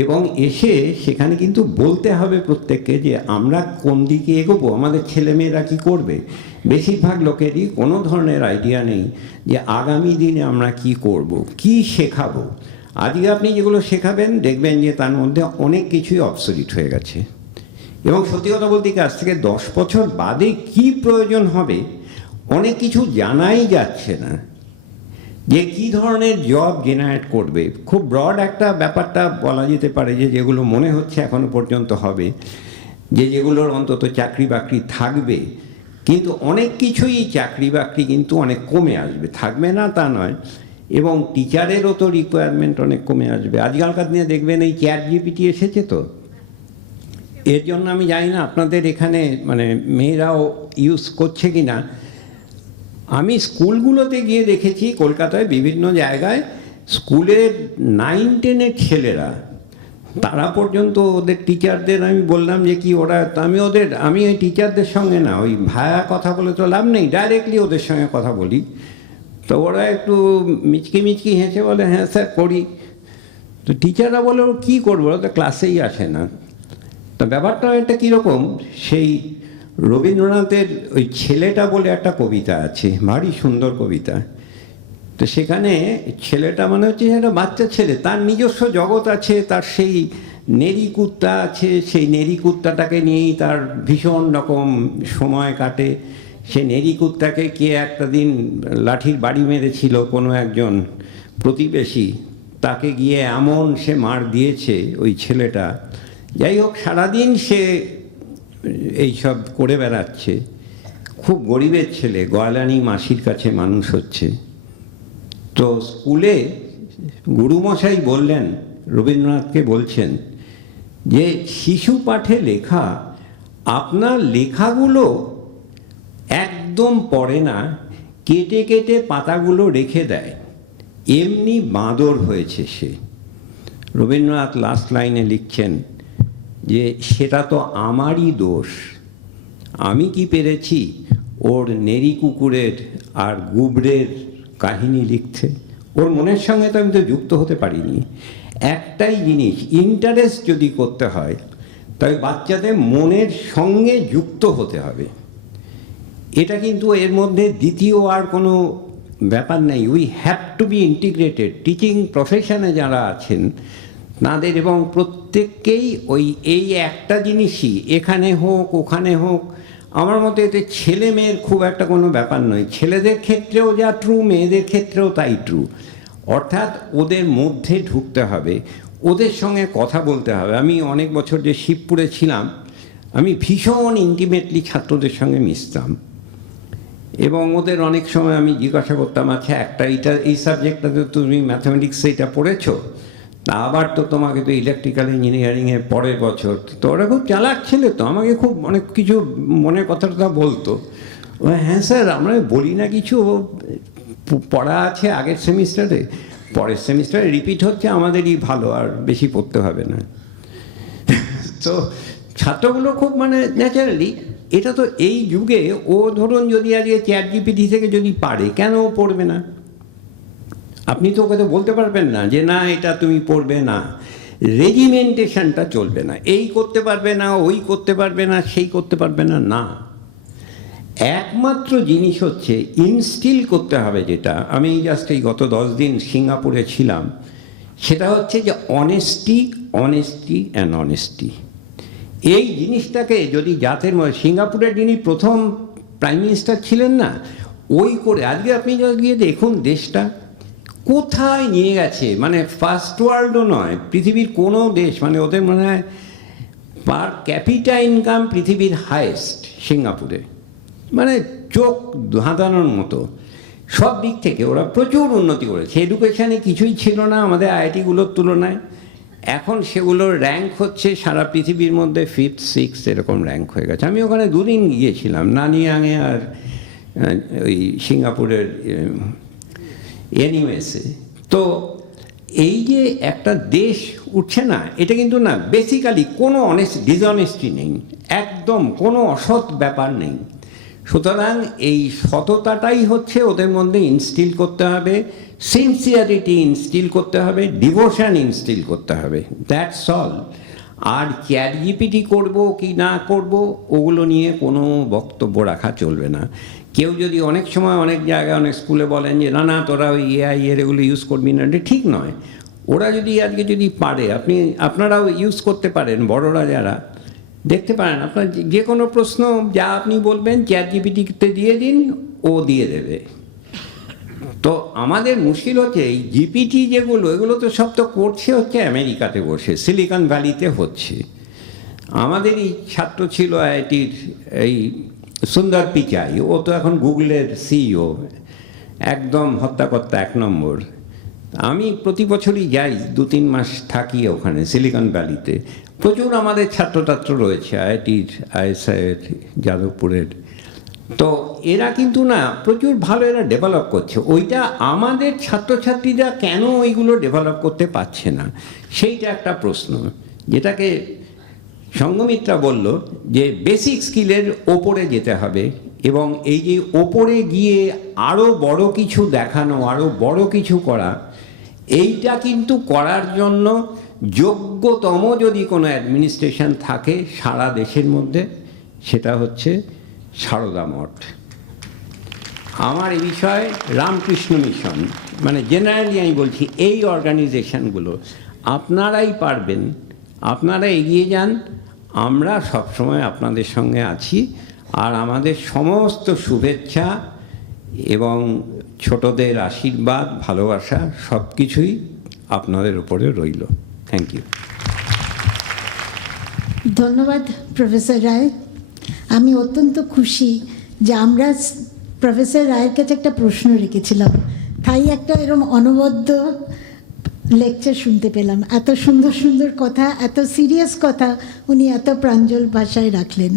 এবং এসে সেখানে কিন্তু বলতে হবে প্রত্যেককে যে আমরা কোন দিকে এগোবো, আমাদের ছেলেমেয়েরা কী করবে। বেশিরভাগ লোকেরই কোনো ধরনের আইডিয়া নেই যে আগামী দিনে আমরা কি করব, কি শেখাবো। আজকে আপনি যেগুলো শেখাবেন দেখবেন যে তার মধ্যে অনেক কিছুই অবসলিট হয়ে গেছে, এবং সত্যি কথা বলতে কি আজ থেকে 10 বছর বাদে কি প্রয়োজন হবে অনেক কিছু জানাই যাচ্ছে না, যে কি ধরনের জব জেনারেট করবে। খুব ব্রড একটা ব্যাপারটা বলা যেতে পারে যে যেগুলো মনে হচ্ছে এখনো পর্যন্ত হবে, যে যেগুলোর অন্তত চাকরি বাকরি থাকবে, কিন্তু অনেক কিছুই চাকরি বাকরি কিন্তু অনেক কমে আসবে, থাকবে না তা নয়, এবং টিচারেরও তো রিকোয়ারমেন্ট অনেক কমে আসবে। আজকালকার দিনে দেখবেন এই ChatGPT এসেছে, তো এর জন্য আমি জানি না আপনাদের এখানে মানে মেয়েরাও ইউজ করছে কি না। আমি স্কুলগুলোতে গিয়ে দেখেছি কলকাতায় বিভিন্ন জায়গায় স্কুলের 9-10-এর ছেলেরা, তারা পর্যন্ত ওদের টিচারদের আমি বললাম যে কি ওরা, আমি ওই টিচারদের সঙ্গে না ওই ভায়া কথা বলে তো লাভ নেই, ডাইরেক্টলি ওদের সঙ্গে কথা বলি, তো ওরা একটু মিচকি মিচকি হেসে বলে হ্যাঁ স্যার করি। তো টিচাররা বলে ও কী করবো, ওরা তো ক্লাসেই আসে না। তো ব্যাপারটা একটা কীরকম, সেই রবীন্দ্রনাথের ওই ছেলেটা বলে একটা কবিতা আছে, ভারী সুন্দর কবিতা। তো সেখানে ছেলেটা মানে হচ্ছে একটা বাচ্চা ছেলে, তার নিজস্ব জগৎ আছে, তার সেই নেড়ি কুত্তা আছে, সেই নেড়ি কুত্তাটাকে নিয়েই তার ভীষণ রকম সময় কাটে। সে নেড়ি কুত্তাকে কে একটা দিন লাঠির বাড়ি মেরেছিল কোনো একজন প্রতিবেশী, তাকে গিয়ে এমন সে মার দিয়েছে ওই ছেলেটা। যাই হোক, সারাদিন সে এইসব করে বেড়াচ্ছে, খুব গরিবের ছেলে, গয়ালানি মাসির কাছে মানুষ হচ্ছে। তো স্কুলে গুরুমশাই বললেন, রবীন্দ্রনাথকে বলছেন যে শিশু পাঠে লেখা, আপনার লেখাগুলো একদম পড়ে না, কেটে কেটে পাতাগুলো রেখে দেয়, এমনি বাঁদর হয়েছে সে। রবীন্দ্রনাথ লাস্ট লাইনে লিখছেন যে সেটা তো আমারই দোষ, আমি কি পেরেছি ওর নেড়ি কুকুরের আর গুবরের কাহিনী লিখতে, ওর মনের সঙ্গে তো আমি তো যুক্ত হতে পারিনি। একটাই জিনিস, ইন্টারেস্ট যদি করতে হয় তবে বাচ্চাদের মনের সঙ্গে যুক্ত হতে হবে, এটা কিন্তু এর মধ্যে দ্বিতীয় আর কোনো ব্যাপার নেই। We have to be integrated. Teaching প্রফেশনে যারা আছেন তাদের, এবং প্রত্যেককেই এই একটা জিনিসই, এখানে হোক ওখানে হোক, আমার মতে এতে ছেলে মেয়ের খুব একটা কোনো ব্যাপার নয়। ছেলেদের ক্ষেত্রেও যা ট্রু, মেয়েদের ক্ষেত্রেও তাই ট্রু। অর্থাৎ ওদের মধ্যে ঢুকতে হবে, ওদের সঙ্গে কথা বলতে হবে। আমি অনেক বছর যে শিবপুরে ছিলাম, আমি ভীষণ ইন্টিমেটলি ছাত্রদের সঙ্গে মিশতাম, এবং ওদের অনেক সময় আমি জিজ্ঞাসা করতাম, আচ্ছা এই সাবজেক্টটাতে তুমি ম্যাথামেটিক্সে এটা পড়েছো, আবার তো তোমাকে তো ইলেকট্রিক্যাল ইঞ্জিনিয়ারিংয়ে পরের বছর। তো ওরা খুব চালাক ছেলে, তো আমাকে খুব অনেক কিছু মনের কথাটা বলতো। হ্যাঁ স্যার, আমরা বলি না কিছু, পড়া আছে আগের সেমিস্টারে, পরের সেমিস্টারে রিপিট হচ্ছে, আমাদেরই ভালো, আর বেশি পড়তে হবে না। তো ছাত্রগুলো খুব মানে ন্যাচারালি, এটা তো এই যুগে ও ধরুন যদি আজকে ChatGPT থেকে যদি পারে, কেন ও পড়বে না? আপনি তো ওকে তো বলতে পারবেন না যে না এটা তুমি পড়বে না। রেজিমেন্টেশনটা চলবে না, এই করতে পারবে না, ওই করতে পারবে না, সেই করতে পারবে না, না। একমাত্র জিনিস হচ্ছে ইনস্টিল করতে হবে, যেটা আমি জাস্ট এই গত 10 দিন সিঙ্গাপুরে ছিলাম, সেটা হচ্ছে যে অনেস্টি অ্যান্ড অনেস্টি। এই জিনিসটাকে যদি জাতের মধ্যে, সিঙ্গাপুরের যিনি প্রথম প্রাইম মিনিস্টার ছিলেন না, ওই করে আজকে আপনি যদি গিয়ে দেখুন দেশটা কোথায় নিয়ে গেছে, মানে ফার্স্ট ওয়ার্ল্ডও নয়, পৃথিবীর কোনো দেশ, মানে ওদের মনে হয় পার ক্যাপিটা ইনকাম পৃথিবীর হায়েস্ট সিঙ্গাপুরে, মানে চোখ ধাঁধানোর মতো। সব দিক থেকে ওরা প্রচুর উন্নতি করেছে। এডুকেশানে কিছুই ছিল না আমাদের আইআইটিগুলোর তুলনায়, এখন সেগুলোর র্যাঙ্ক হচ্ছে সারা পৃথিবীর মধ্যে 5th 6th এরকম র্যাঙ্ক হয়ে গেছে। আমি ওখানে 2 দিন গিয়েছিলাম, নানিয়াংয়ে আর ওই সিঙ্গাপুরের এনিওয়েসে। তো এই যে একটা দেশ উঠছে না, এটা কিন্তু না বেসিক্যালি কোনো ডিসঅনেস্টি নেই, একদম কোনো অসৎ ব্যাপার নেই। সুতরাং এই সততাটাই হচ্ছে ওদের মধ্যে ইনস্টিল করতে হবে, সিনসিয়ারিটি ইনস্টিল করতে হবে, ডিভোশন ইনস্টিল করতে হবে, দ্যাটস অল। আর চ্যাট জিপিটি করবো কি না করব ওগুলো নিয়ে কোনো বক্তব্য রাখা চলবে না। কেউ যদি অনেক সময় অনেক জায়গায় অনেক স্কুলে বলেন যে না না তোরা ওই এআই এর এগুলো ইউজ করবি না, এটা ঠিক নয়। ওরা যদি আজকে যদি পারে, আপনারাও ইউজ করতে পারেন, বড়রা যারা দেখতে পারেন, আপনার যে কোনো প্রশ্ন যা আপনি বলবেন চ্যাট জিপিটিতে দিয়ে দিন, ও দিয়ে দেবে। তো আমাদের মুশকিল হচ্ছে এই জিপিটি যেগুলো, এগুলো তো সব তো করছে হচ্ছে আমেরিকাতে বসে, সিলিকন ভ্যালিতে হচ্ছে। আমাদেরই ছাত্র ছিল আইআইটির এই সুন্দর পিচাই, ও তো এখন গুগলের সিইও, একদম হত্যাকর্তা 1 নম্বর। আমি প্রতি বছরই যাই, 2-3 মাস থাকি ওখানে সিলিকন ভ্যালিতে। প্রচুর আমাদের ছাত্রছাত্র রয়েছে আইআইটির, আইএসআইয়ের, যাদবপুরের। তো এরা কিন্তু না প্রচুর ভালো এরা ডেভেলপ করছে। ওইটা আমাদের ছাত্রছাত্রীরা কেন ওইগুলো ডেভেলপ করতে পারছে না, সেইটা একটা প্রশ্ন, যেটাকে সঙ্গমিত্রা বলল যে বেসিক স্কিলের ওপরে যেতে হবে। এবং এই যে ওপরে গিয়ে আরও বড় কিছু দেখানো, আরও বড় কিছু করা, এইটা কিন্তু করার জন্য যোগ্যতম যদি কোনো অ্যাডমিনিস্ট্রেশন থাকে সারা দেশের মধ্যে, সেটা হচ্ছে সারদা মঠ। আমার এই বিষয়ে রামকৃষ্ণ মিশন, মানে জেনারেলি আমি বলছি এই অর্গানাইজেশনগুলো, আপনারাই পারবেন, আপনারা এগিয়ে যান, আমরা সবসময় আপনাদের সঙ্গে আছি। আর আমাদের সমস্ত শুভেচ্ছা এবং ছোটদের আশীর্বাদ, ভালোবাসা সব কিছুই আপনাদের উপরে রইল। Thank you. ধন্যবাদ প্রফেসর রায়। আমি অত্যন্ত খুশি যে আমরা প্রফেসর রায়ের কাছে একটা প্রশ্ন রেখেছিলাম, তাই একটা এরকম অনবদ্য লেকচার শুনতে পেলাম। এত সুন্দর সুন্দর কথা, এত সিরিয়াস কথা উনি এত প্রাঞ্জল ভাষায় রাখলেন।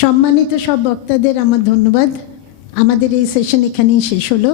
সম্মানিত সব বক্তাদের আমার ধন্যবাদ। আমাদের এই সেশন এখানেই শেষ হলো।